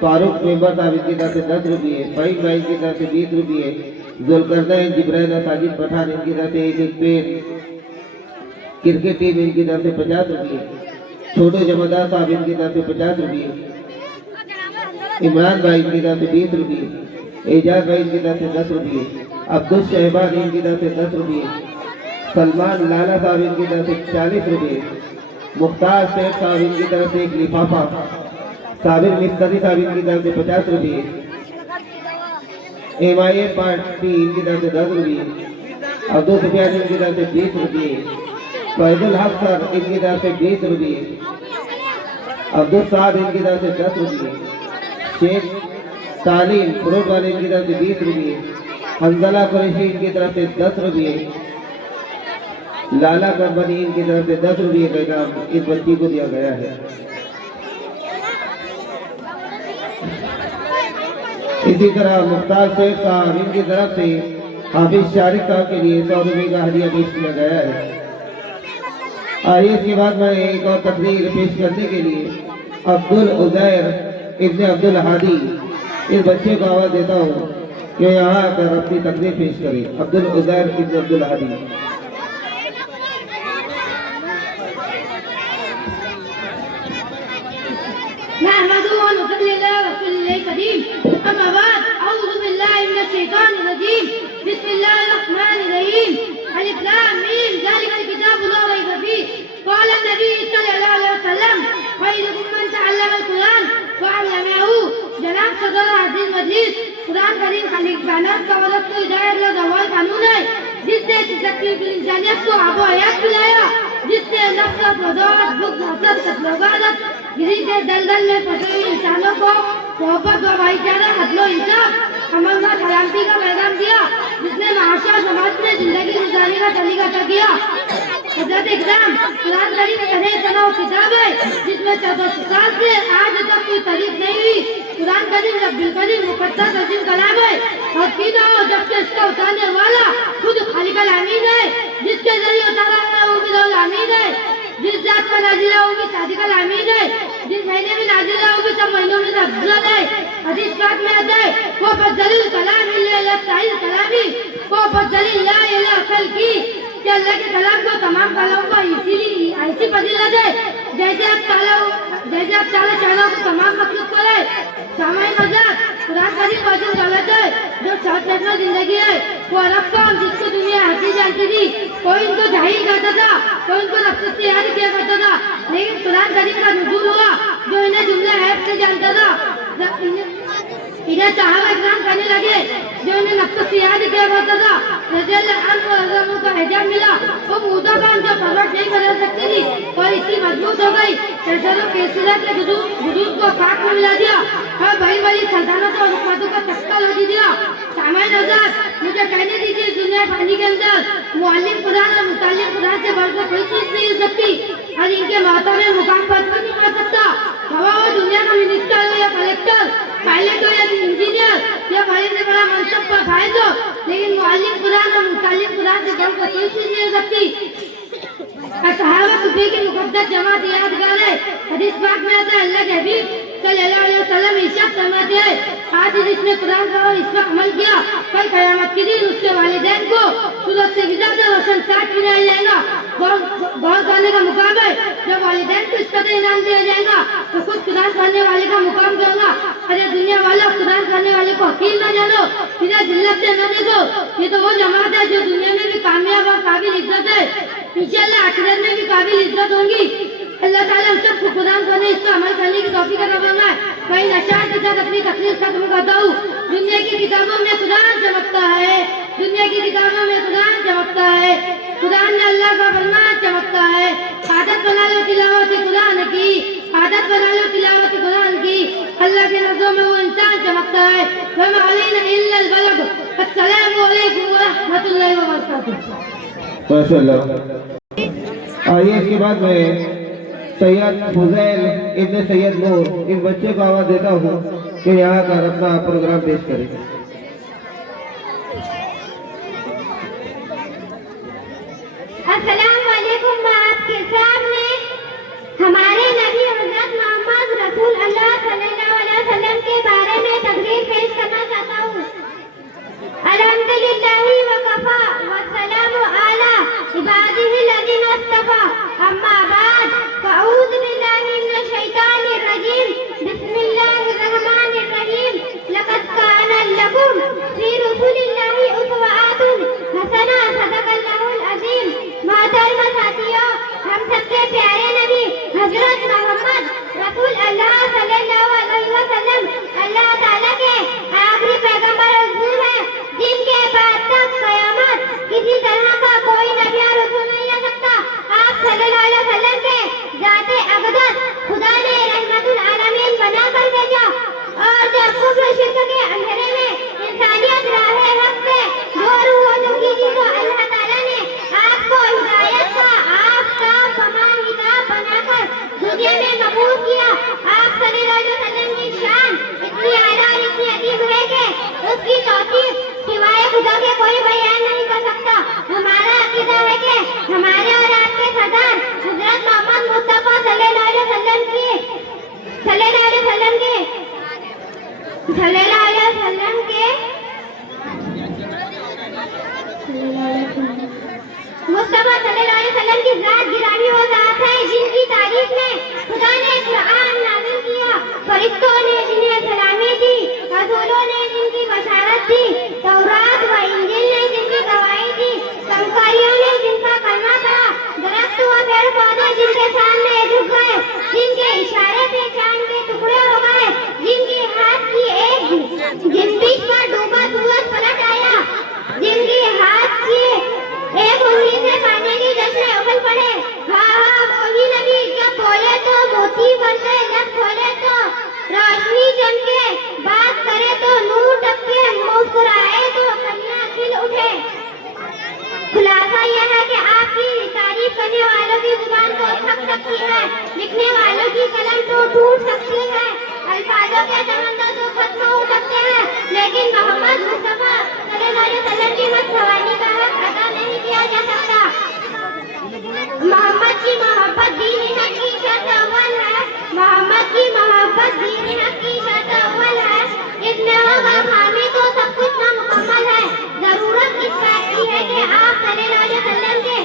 फारूक मेंबर साहब की तरफ से 10 रुपये, फाइव भाई की तरफ से 20 रुपये, जुल्करनैन जिब्राइल साजिद पठान इनकी तरफ से एक पेन, क्रिकेट टीम इनकी तरफ से 50 रुपये, छोटे जमादार साहब इनकी तरफ से 50 रुपये, इमरान भाई की तरफ से 20 रुपये, एजाज भाई की तरफ से 10 रुपये, अब्दुल शहबाज इनकी तरफ से 10 रुपये, सलमान लाला साहब इनकी तरफ से 40 रुपये, मुख्तार शेख साहब इनकी तरफ से एक लिफाफा, साबिर मिस्त्री साहब इनकी तरफ से 50 रुपये, MIA पार्टी इनकी तरफ से 10 रुपये, अब्दुल सुफियान इनकी तरफ से 20 रुपये, फैजुल हक सर इनकी तरफ से 20 रुपये, अब्दुल साहब इनकी तरफ से 10 रुपये, शेख तालीम फ्रूट वाले इनकी तरफ से 20 रुपये, हंजला कुरैशी इनकी तरफ से 10 रुपये, लाला कंपनी इनकी तरफ से 10 रुपये का इनाम इस बच्ची को दिया गया है। इसी तरह मुख्तार शेख साहब इनकी तरफ से हाफिज शारिक साहब के लिए 100 रुपये का हदिया पेश किया गया है। आइए इसके बाद मैं एक और तकरीर पेश करने के लिए अब्दुल उजैर इब्ने अब्दुल हादी इस बच्चे को आवाज़ देता हूँ कि यहाँ आकर अपनी तकरीर पेश करे। अब्दुल उजैर इब्ने अब्दुल हादी। जनाब सदर अजीज मजलिस कुरान करीम खाली कायनात का वरद तो हिदायत ला दवाल कानून है जिसने तकलीफ इंसानियत को आबो हयात पिलाया, जिसने नफरत बगावत बुग़्ज़ हसद कत्ल गिरी के दलदल में फंसे हुए इंसानों को मोहब्बत व भाईचारा अदल व इंसाफ अमन व सलामती का पैगाम दिया, जिसने माशरा समाज में जिंदगी गुजारने का तरीका तय किया। हज़रत इकराम कुरान करीम तने तनाव किताब है जिसमें 1400 साल से आज तक कोई तारीफ नहीं हुई। कुरान करीम रब्बुल करीम मुक़द्दस अज़ीम कलाम है और कीदा हो जबकि इसका उतारने वाला खुद खालिक़ुल अमीन है, जिसके जरिए उतारा है वो भी रऊल अमीन है, जिस जात पर नाज़िल है वो भी सादिक़ुल अमीन है, जिस महीने में नाज़िल है वो भी सब महीनों में अफ़ज़ल है। हदीस पाक में आता है वो फज़्ज़लिल कलाम इल्ला साहिल कलामी वो फज़्ज़लिल ला इला खल्क़ी कि अल्लाह के कलाम को तमाम कलामों का इसीलिए ऐसी फजीलत है जैसे आप ताला चारों को तमाम मखलूक पर है। सामाई मजाक कुरान करीम वजन गलत है जो शॉर्टकट में जिंदगी है वो अरब कौम जिसको दुनिया हकी जानती थी, कोई इनको जाहिल करता था, कोई इनको नफरत से याद किया करता था, लेकिन कुरान करीम का नुज़ूल हुआ जो इन्हें जुमला ऐप से जानता था, इन्हें सहाबा इकराम करने लगे जो इन्हें नफरत से याद किया करता था। रज़ियल्लाहु अन्हु को हिजाब मिला, वो मूसा खान जो परवट नहीं कर सकती थी और इतनी मजबूत हो गई केसरा के वजूद को खाक में मिला दिया और बड़ी बड़ी सल्तनतों और हुकूमतों का तख्ता लगा दिया। सामान्य नज़र मुझे कहने दीजिए दुनिया पानी के अंदर मुअल्लिम कुरान और मुताल्लिम कुरान से बढ़कर कोई चीज नहीं हो सकती और इनके महत्व में मुकाम पर नहीं पा सकता। हवा दुनिया का मिनिस्टर हो या कलेक्टर पायलट हो या इंजीनियर या बड़े से बड़ा मनसब पर फायद हो, लेकिन मुअल्लिम कुरान और मुतालिम कुरान से कम कोई चीज नहीं हो सकती। सहाबा सुबह की मुकद्दस जमात यादगार है। हदीस पाक में आता है अल्लाह के हबीब सल्लल्लाहु अलैहि वसल्लम इरशाद फरमाते हैं, आज जिसने कुरान का और इस पर अमल किया, कल क़यामत के दिन उसके वालिदैन को सूरज से भी ज्यादा रोशन साथ मिलाया जाएगा। गौर करने का मुकाम है, जब वालिदैन को इस कदर इनाम दिया जाएगा तो खुद कुरान पढ़ने वाले का मुकाम क्या होगा। अरे दुनिया वालों, कुरान पढ़ने वाले को हकीम न जानो, सीधा जिल्लत से न देखो। ये तो वो जमात है जो दुनिया में भी कामयाब और काबिल इज्जत है, इंशाअल्लाह आखिरत में भी काबिल इज्जत होंगी। अल्लाह ताला हम सबको कुरान पढ़ने, इस पर अमल करने की तौफीक अता फरमाए। मैं इन अशार के साथ अपनी तकरीर खत्म करता हूँ। दुनिया की किताबों में कुरान चमकता है, दुनिया की किताबों में कुरान चमकता है, कुरान में अल्लाह का फरमान चमकता है। आदत बना लो तिलावत कुरान की, आदत बना लो तिलावत कुरान की। अल्लाह के नज़रों में वो इंसान चमकता है। वमा अलैना इल्लल बलग। अस्सलामु अलैकुम व रहमतुल्लाहि व बरकातुहू। माशाअल्लाह। आइए इसके बाद में सैयद फुजैल इब्न सैयद नूर, इस बच्चे को आवाज देता हूँ कि यहाँ का अपना प्रोग्राम पेश करें। अस्सलाम वालेकुम। मैं आपके सामने हमारे नबी हज़रत मोहम्मद रसूल अल्लाह सल्लल्लाहु अलैहि वसल्लम के बारे में तकरीर पेश करना चाहता हूँ। अल्हम्दुलिल्लाहि व कफा व सलामु अला इबादिही लज़ीना इस्तफा। अम्मा बाद फ़अऊज़ु बिल्लाहि मिनश शैतानिर रजीम। बिस्मिल्लाहिर रहमानिर रहीम। लक़द काना लकुम फ़ी रसूलिल्लाहि उस्वतुन हसना। सदक़ल्लाहुल अज़ीम। मोहतरम साथियों, हम सबके प्यारे नबी हज़रत मोहम्मद रसूल अल्लाह सल्लल्लाहु अलैहि वसल्लम अल्लाह ताला के आखिरी पैगंबर और रसूल हैं, जिनके बाद तक क़यामत किसी तरह का कोई नबी और रसूल नहीं आ सकता। आप सल्लल्लाहु अलैहि वसल्लम के ज़ाते अक़दस खुदा ने रहमतुल आलमीन बनाकर भेजा, और जब कुफ्र शिर्क के अंधेरे में इंसानियत राहे हक से दूर हो चुकी थी, तो अल्लाह ताला ने आपको हिदायत का आफ़ताब तमाम हिदायत बनाकर दुनिया में मबूस किया। आप सल्लल्लाहु अलैहि वसल्लम की शान इतनी आला और इतनी अजीब है कि उसकी तौसीफ सिवाय खुदा के कोई बयान नहीं कर सकता। हमारा अकीदा है कि हमारे और आपके सरदार हज़रत मोहम्मद मुस्तफा सल्लल्लाहु अलैहि वसल्लम की ज़ात गिरामी वो ज़ात है जिनकी तारीफ में खुदा ने कुरान नाज़िल किया। फरिश्तों ने जिन्हें सलामी दी, रसूलों ने जिनकी बशारत दी, तौरात व इंजील ने जिनकी गवाही दी, संस्कारियों ने जिनका कलमा पढ़ा, दरख्त व पेड़ पौधे जिनके सामने झुक गए, जिनके इशारे पे चांद के टुकड़े हो गए, जिनके हाथ की एक जिंदगी पर डूबा सूरज पलट आया, जिनकी हाथ की एक उंगली से पानी की जश्न उबल पड़े। हाँ, वही नबी जब बोले तो मोती बरसे, जब खोले तो रोशनी चमके, बात करे तो नूर टपके, मुस्कुराए तो कलियां खिल उठे। खुलासा यह है कि आपकी तारीफ करने वालों की जुबान तो थक सकती है, लिखने वालों की कलम तो टूट सकती है, अल्फाजों के समंदर तो खत्म हो सकते हैं, लेकिन मोहम्मद मुस्तफा सल्लल्लाहु अलैहि वसल्लम की मतवानी का हक अदा नहीं किया जा सकता। मोहम्मद की मोहब्बत दीन हक की शर्त अव्वल है, मोहम्मद की मोहब्बत दीन हक की शर्त अव्वल है। इसमें होगा खामी तो सब कुछ नामुकम्मल है। जरूरत इस बात की है कि आप सल्लल्लाहु अलैहि वसल्लम के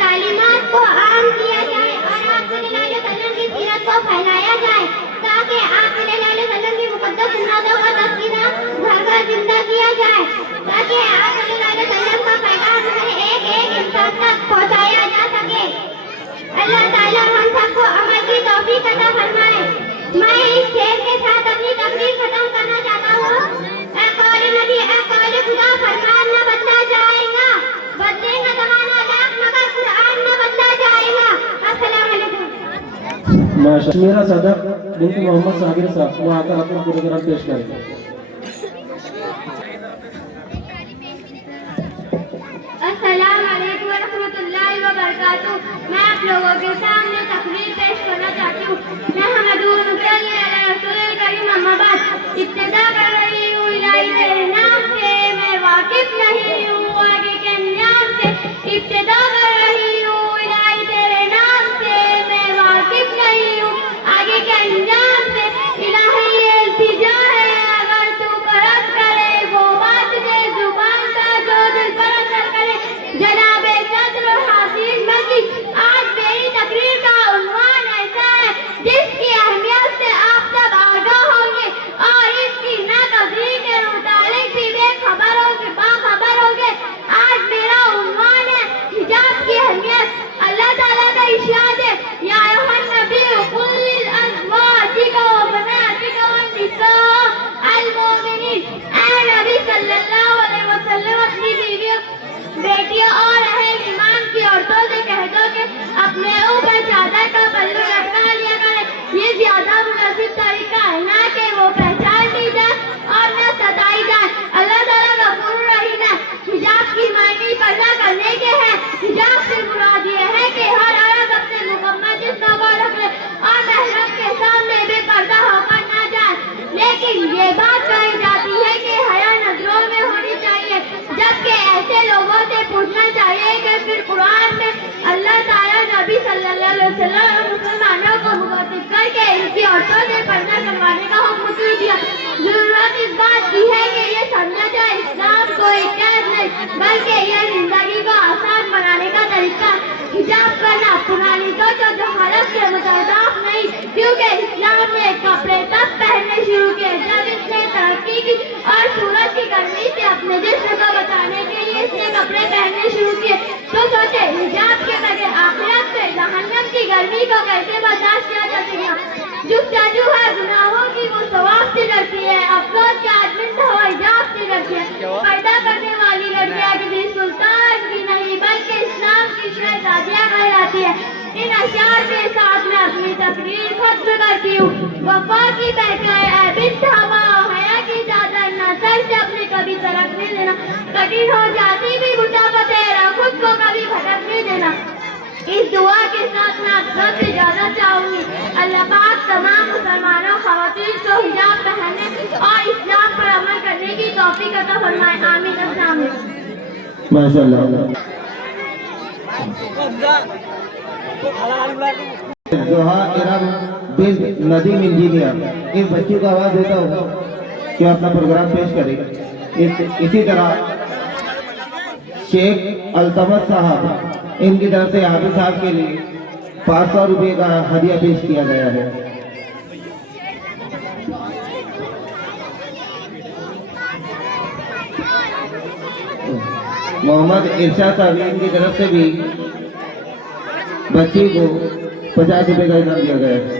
तालीमात को आम किया जाए और आप सल्लल्लाहु अलैहि वसल्लम की सीरत को फैलाया जाए, ताकि आप सल्लल्लाहु अलैहि वसल्लम की मुक़द्दस सुन्नतों का तज़किरा घर-घर जिंदा किया जाए, ताकि आप सल्लल्लाहु अलैहि वसल्लम का पैगाम हर एक इंसान तक पहुंचाया जा सके। अल्लाह ताला हम सबको अमल की तौफीक अता फरमाए। मैं इस शेर के साथ अपनी तकरीर खत्म करना चाहता हूँ। ऐ कौल नबी, ऐ कौल खुदा, फरमान न बदला जाएगा, बदलेगा ज़माना लाख मगर कुरान न बदला जाएगा। अस्सलाम वालेकुम। माशाअल्लाह। मेरा सदर बिन्त मोहम्मद साबिर साहब वो आकर अपना प्रोग्राम पेश करेंगे। अस्सलाम वालेकुम व रहमतुल्लाहि व बरकातुहू। मैं आप लोगों के सामने तकरीर पेश करना चाहती हूँ। मैं हमें इब्तिदा कर रही हूँ इलाही तेरे नाम से, मैं वाकिफ नहीं हूँ आगे के अंजाम से। इब्तिदा कर रही हूँ इलाही तेरे नाम से, मैं वाकिफ नहीं हूँ आगे के अंजाम से। इलाही ये इल्तिजा है अगर तू करम करे वो बात दे जुबान का जो दिल पर असर करे। जनाबे सद्र हाफिज मजीद आज मेरी तकरीर का उन्वान ऐसा है जिसकी अहमियत से आप सब आगाह होंगे और इसकी नाकदरी के मुतालिक भी बेखबर होंगे बाखबर होंगे। आज मेरा उन्वान है हिजाब की अहमियत। अल्लाह ताला का इरशाद है या अय्युहन नबी कुल लिल अज़वाजिका व बनातिका वन निसा अल मोमिनीन। ऐ नबी सल्लल्लाहु अलैहि वसल्लम अपनी बीवियों बेटियों और अहले ईमान की औरतों से कह दो कि अपने ऊपर चादर का पल्लू लटका लिया करें। ये ज्यादा मुनासिब तरीका है ना कि वो पहचान ली जाए और न सताई जाए। अल्लाह ताला गफूर रहीम है। हिजाब की मायने पर्दा करने के हैं। हिजाब से मुराद ये है कि हर औरत अपने मुकम्मल जिस्म को ढक ले और महरम के सामने बेपर्दा होकर ना जाए। लेकिन ये बात कही जाती है कि हया नजरों में होनी चाहिए, जबकि ऐसे लोगों से पूछना चाहिए कि फिर कुरान में अल्लाह ताला नबी सल्लल्लाहु अलैहि वसल्लम मुसलमानों को मुखातिब करके इनकी औरतों से पर्दा करवाने का हुक्म क्यों दिया। जरूरत इस बात की है कि ये समझा जाए इस्लाम कोई कैद नहीं बल्कि यह जिंदगी को आसान बनाने का तरीका। हिजाब करना पुरानी सोच और जहालत के मुताबिक नहीं, क्योंकि इस्लाम ने कपड़े तब पहनने शुरू किए जब इसने तरक्की की और सूरज की गर्मी से अपने जिस्म को बचाने के लिए इसने कपड़े पहनने शुरू किए। तो सोचे हिजाब के बगैर आखिरत से जहन्नम की गर्मी को कैसे बर्दाश्त किया जा सकेगा। जुस्ताजू है गुनाहों की वो सवाब से डरती है, अफसोस के आदमी से वो हिजाब से डरती है। पर्दा करने वाली लड़कियां किसी सुल्तान की नहीं बल्कि इस्लाम की शहजादियां कहलाती है। इन अशार के साथ मैं अपनी तकरीर खत्म करती हूँ। वफा की बहकाए बिन्त हवा हया की चादर न सर से अपने कभी सरकने देना। कठिन हो जाती भी मुसाफत है खुद को कभी भटकने देना। इस दुआ के साथ मैं आप सबसे ज्यादा चाहूंगी अल्लाह पाक तमाम मुसलमानों खवातीन को हिजाब पहनने और इस्लाम पर अमल करने की तौफीक अता फरमाए। आमीन। अस्सलाम वालेकुम। माशाअल्लाह। जोहा इरम बिन नदीम इंजीनियर इस बच्ची को आवाज देता हूँ कि अपना प्रोग्राम पेश करें। इसी तरह शेख अल्तमत साहब इनकी तरफ से हाफिज साहब के लिए 500 रुपये का हदिया पेश किया गया है। मोहम्मद इरशाद साहब इनकी तरफ से भी बच्ची को 50 रुपये का इनाम दिया गया है।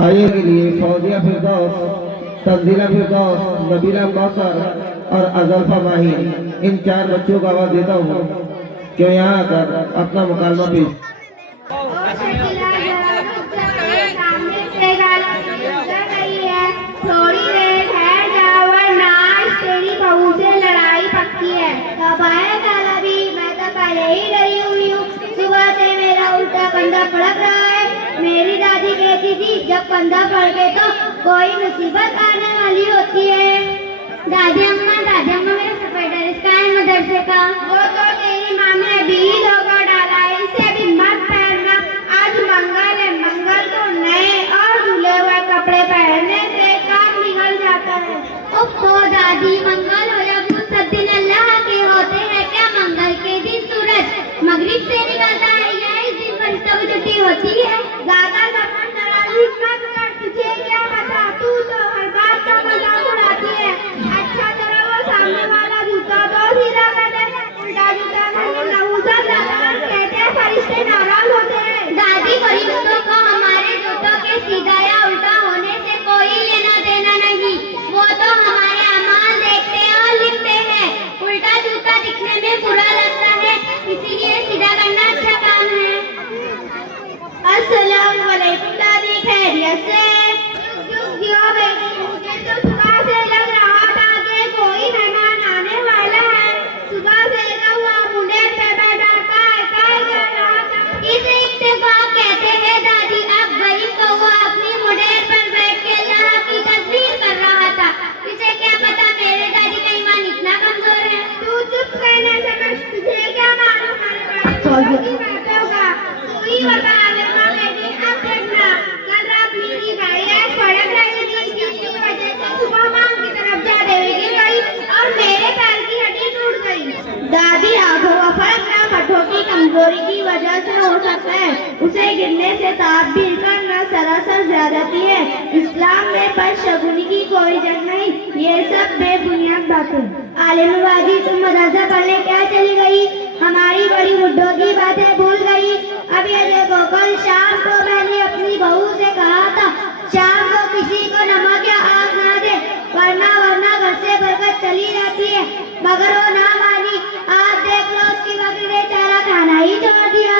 आइए के लिए फौजिया फिरदौस, तंजीला फिरदौस, नबीला कौसर और अजल्फा माही इन 4 बच्चों को आवाज देता हूँ कि यहाँ आकर अपना मुकालमा पेश। थोड़ी देर ठहर जाओ वरना आज तेरी बहू से लड़ाई पक्की है। कब आया काला भी, मैं तो पहले ही डरी हुई हूँ। सुबह से मेरा उल्टा कंधा पड़क रहा है। मेरी दादी कहती थी जब कंधा पड़ गए तो कोई मुसीबत आने वाली होती है। दादी अम्मा मेरा सफेद इसका है मदरसे का। वो तो तेरी माँ ने भी धोखा डाला है, इसे भी मत पहनना। आज मंगल है, मंगल को नए और धुले हुए कपड़े पहनने से काम निकल जाता है। तो दादी मंगल हो या सब दिन अल्लाह के होते हैं क्या? मंगल के दिन सूरज मगरिब से निकलता है या इस दिन फरिश्तों की छुट्टी होती है? ज्यादा जबान दराजी मत कर, तुझे क्या पता, तू तो हर बात का मजाक उड़ाती है। अच्छा चलो वो सामने वाला जूता तो सीधा कर दे, उल्टा जूता कहते हैं फरिश्ते नाराज होते हैं। दादी फरिश्तों को हमारे जूतों के सीधा या उल्टा होने से कोई लेना देना नहीं। वो तो हमारे अमाल देखते हैं और लिखते हैं। उल्टा जूता दिखने में बुरा लगता है, इसीलिए सीधा करना अच्छा काम है। अस्सलाम वालेकुम। तू ही बता आलिमा बेटी, अब देखना कल रात मेरी गाड़ी आज सड़क रही थी, जिसकी वजह से सुबह मांग की तरफ जा रही गिर गई और मेरे पैर की हड्डी टूट गई। दादी आंखों का फर्क ना पट्टों की कमजोरी की वजह से हो सकता है, उसे गिरने से ताबीर करना सरासर ज्यादती है। इस्लाम में बदशगुनी की कोई जगह नहीं, ये सब बेबुनियाद बातें। आलिम बाजी तुम मदरसा पढ़ने क्या चली गई, हमारी बड़ी बुड्ढों की बातें भूल गई। अब ये देखो कल शाम को मैंने अपनी बहू से कहा था शाम को किसी को नमक या आग ना दे, वरना घर से बरकत चली जाती है, मगर वो ना मानी। आज देख लो उसकी बकरी ने चारा खाना ही छोड़ दिया।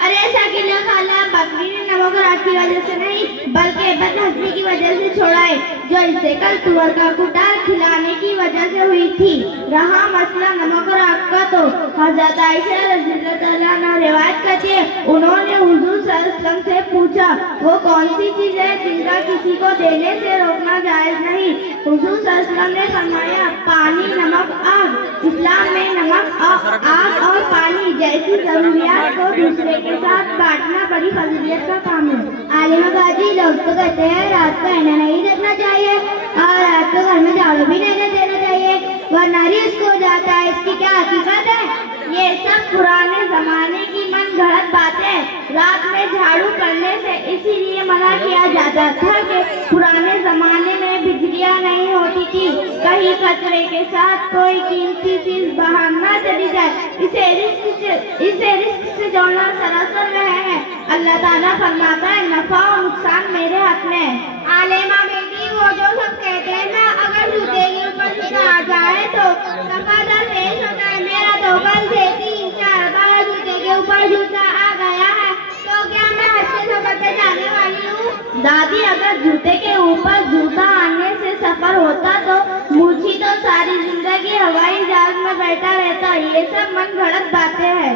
अरे सकीना खाला, बकरी ने नमक और आग की वजह से नहीं बल्कि बदहजमी की वजह से छोड़ा है, जो इसे कल तुअर का कुटार खिलाने की वजह से हुई थी। रहा मसला नमक और आग का, तो हजरत आयशा रज़ियल्लाहु अन्हा रिवायत करती है, उन्होंने हुजूर सल्लल्लाहु अलैहि वसल्लम से पूछा वो कौन सी चीज है जिनका किसी को देने से रोकना जायज नहीं। हुजूर सल्लल्लाहु अलैहि वसल्लम ने फरमाया पानी, नमक, आग। इस्लाम में नमक, आग और पानी जैसी जरूरियात को दूसरे के साथ बांटना बड़ी फजीलत का काम है। आलिमा बाजी लोग तो कहते हैं रात को आईना नहीं देखना चाहिए और रात को घर में झाड़ू भी नहीं देना चाहिए, वरना रिस्क हो जाता है। इसकी क्या हकीकत है? ये सब पुराने जमाने की मन गढ़ंत बातें। रात में झाड़ू करने से इसीलिए मना किया जाता था कि पुराने जमाने में बिजलियां नहीं होती थी, कहीं कचरे के साथ कोई कीमती चीज बाहर न चली जाए। इसे रिस्क से जोड़ना सरासर वह है। अल्लाह ताला फरमाता है नफा और नुकसान मेरे हाथ में है। आलिमा बेटी वो जो सब कहते हैं ना, अगर जूते के ऊपर जूता आ जाए तो सफादर पेश होता है। मेरा तो कल से 3-4 बार जूते के ऊपर जूता आ गया है, तो क्या मैं अच्छे सफर पे जाने वाली हूँ? दादी अगर जूते के ऊपर जूता आने से सफर होता तो मुझी तो सारी जिंदगी हवाई जहाज में बैठा रहता। ये सब मन गढ़ंत बातें हैं।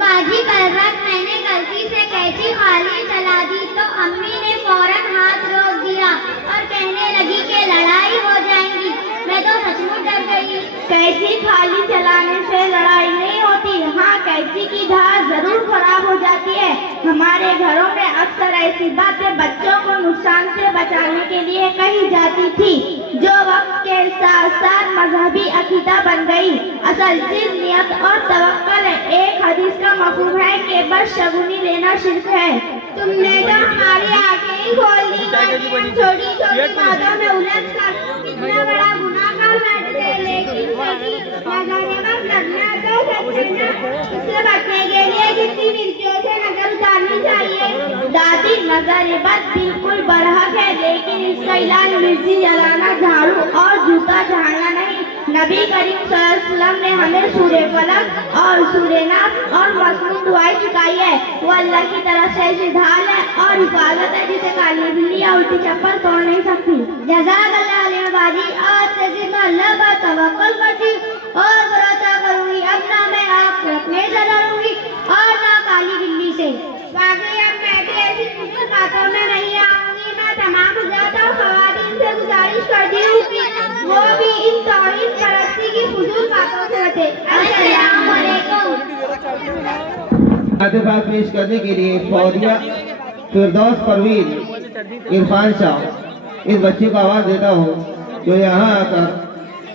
बाजी कल रात मैंने गलती से कैंची खाली चला दी तो अम्मी ने फौरन हाथ रोक दिया और कहने लगी कि लड़ाई हो जाएगी। मैं तो सचमुच डर गई। कैंची खाली चलाने से लड़ाई नहीं होती, हाँ कैंची की धार जरूर खराब हो जाती है। हमारे घरों में अक्सर ऐसी बातें बच्चों को नुकसान से बचाने के लिए कही जाती थी, जो वक्त के साथ साथ मजहबी अकीदा बन गई। असल चीज नियत और तवक्कुल है। एक हदीस का मफहूम है कि बदशगुनी लेना शिर्क है। तुमने तो हमारी आंखें ही खोल दी। छोटी छोटी बातों में उलझ कर इतना बड़ा गुनाह कर बैठते, लेकिन इससे बचने के लिए जितनी मिर्चियों से नजर उतारनी चाहिए। दादी नजर बद बिल्कुल बरहक है, लेकिन इसका इलाज मिर्ची जलाना, झाड़ू और जूता झाड़ना नहीं। नबी करीम सल्लल्लाहु अलैहि वसल्लम ने हमें सूरे फलक और सूरे नास और मसनून दुआएं सिखाई है। वो अल्लाह की तरफ से ऐसी ढाल है और हिफाजत है जिसे काली बिल्ली या उल्टी चप्पल तोड़ नहीं सकती। जज़ाकल्लाह आलिमा बाजी, आज से सिर्फ अल्लाह पर तवक्कुल करती और भरोसा करूंगी। अब ना मैं आपको अपने से डरूंगी और ना काली बिल्ली से। बाकी अब मैं भी ऐसी कुछ बातों में नहीं आऊंगी। मैं तमाम ज़्यादा ख़वातीन से गुजारिश करती हूँ कि वो भी इन तौहीद परस्ती की फजूल बातों से बचे। अस्सलाम वालेकुम। बात पेश करने के लिए फौजिया फिरदौस परवीन इरफान शाह इस बच्चे को आवाज देता हूँ जो यहाँ आकर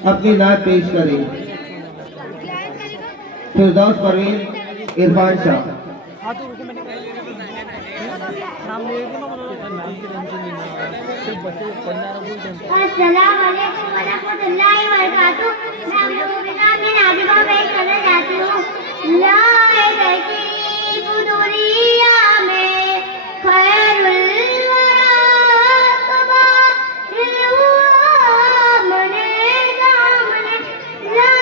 अपनी नात पेश करे। फिरदौस परवीन इरफान शाह। अस्सलाम वालेकुम व रहमतुल्लाहि व बरकातुहू। मैं आपको बिना में नादिबा पेश करना चाहती हूँ। ला तकीब दुनिया में खैरुल वरा तबा मने दामने। ला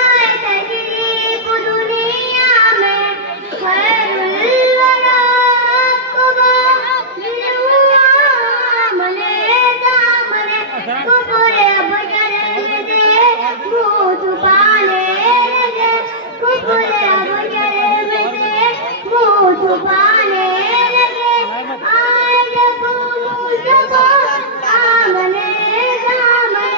तकीब दुनिया में खैरुल वरा तबा मने दामने। कुपुरे बजरे दे मुँह छुपाने लगे, कुपुरे बजरे दे मुँह छुपाने लगे। आज मुझको आमने सामने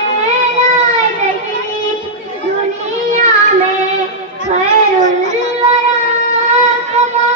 लाए तशरीफ दुनिया में खैरुल वरा तबा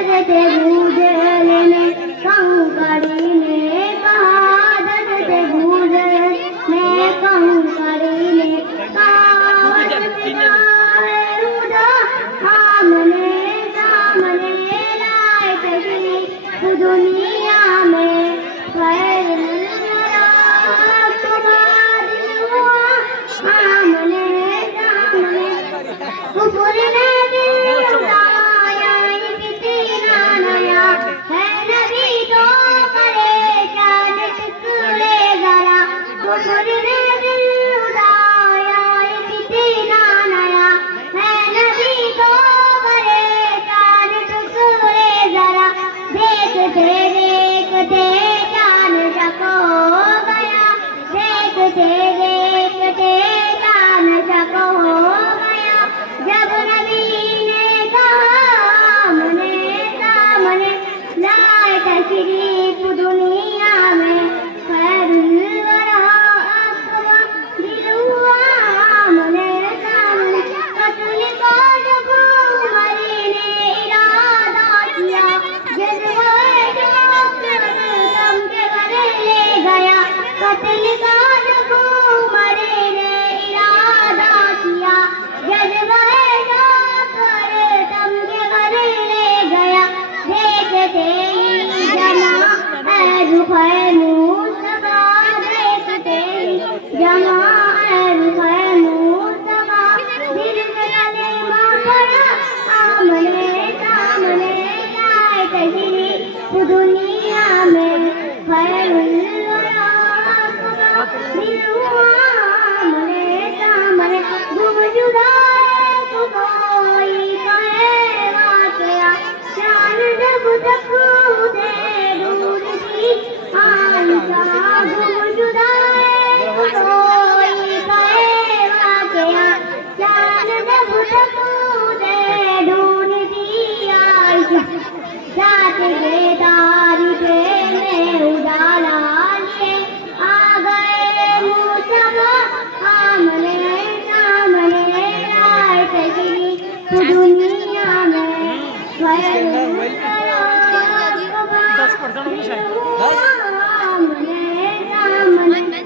दसते गुजरने में कंकड़ी ने कहा, दसते गुजरने में कंकड़ी ने कहा, सामने सामने लाए तशरीफ दुनिया में कुफुर ने दिल उड़ाया, फितना नया है नबी तो परेशान टुकड़े जरा। कुफुर ने दिल उड़ाया, फितना नया है नबी तो परेशान टुकड़े जरा। देखते देखते जान सको गया, देखते देखते जान सको गया। जब नबी ने कहा सामने सामने लाए तशरीफ दुनिया में, खैरुल वरा अकबर दिल हुआ आमने सामने। कत्ल को जब उमरी ने इरादा किया, जज्बाए शौक दम के गले ले गया। कत्ल का जब उमरी ने इरादा किया, जज्बाए शौक दम के गले ले गया। देखते ही जमा है रुख़े मुस्तफ़ा, देखते ही जमा है रुख़े मुस्तफ़ा। दिल में कलेमा पड़ा आमने सामने लाए तशरीफ दुनिया में, खैरुल वरा अकबर दिल हुआ आमने सामने। गुमशुदाए को कोई कहे वाक़या, जान जब तक उधे दूर थी आइशा। गुमशुदाए को कोई कहे वाक़या, जान जब तक उधे दूर थी आइशा। रात बेदार के में उजाला लिए आ गए मुस्तफ़ा, आमने सामने लाए तशरीफ दुनिया में, खैरुल वरा अकबर दिल हुआ आमने सामने।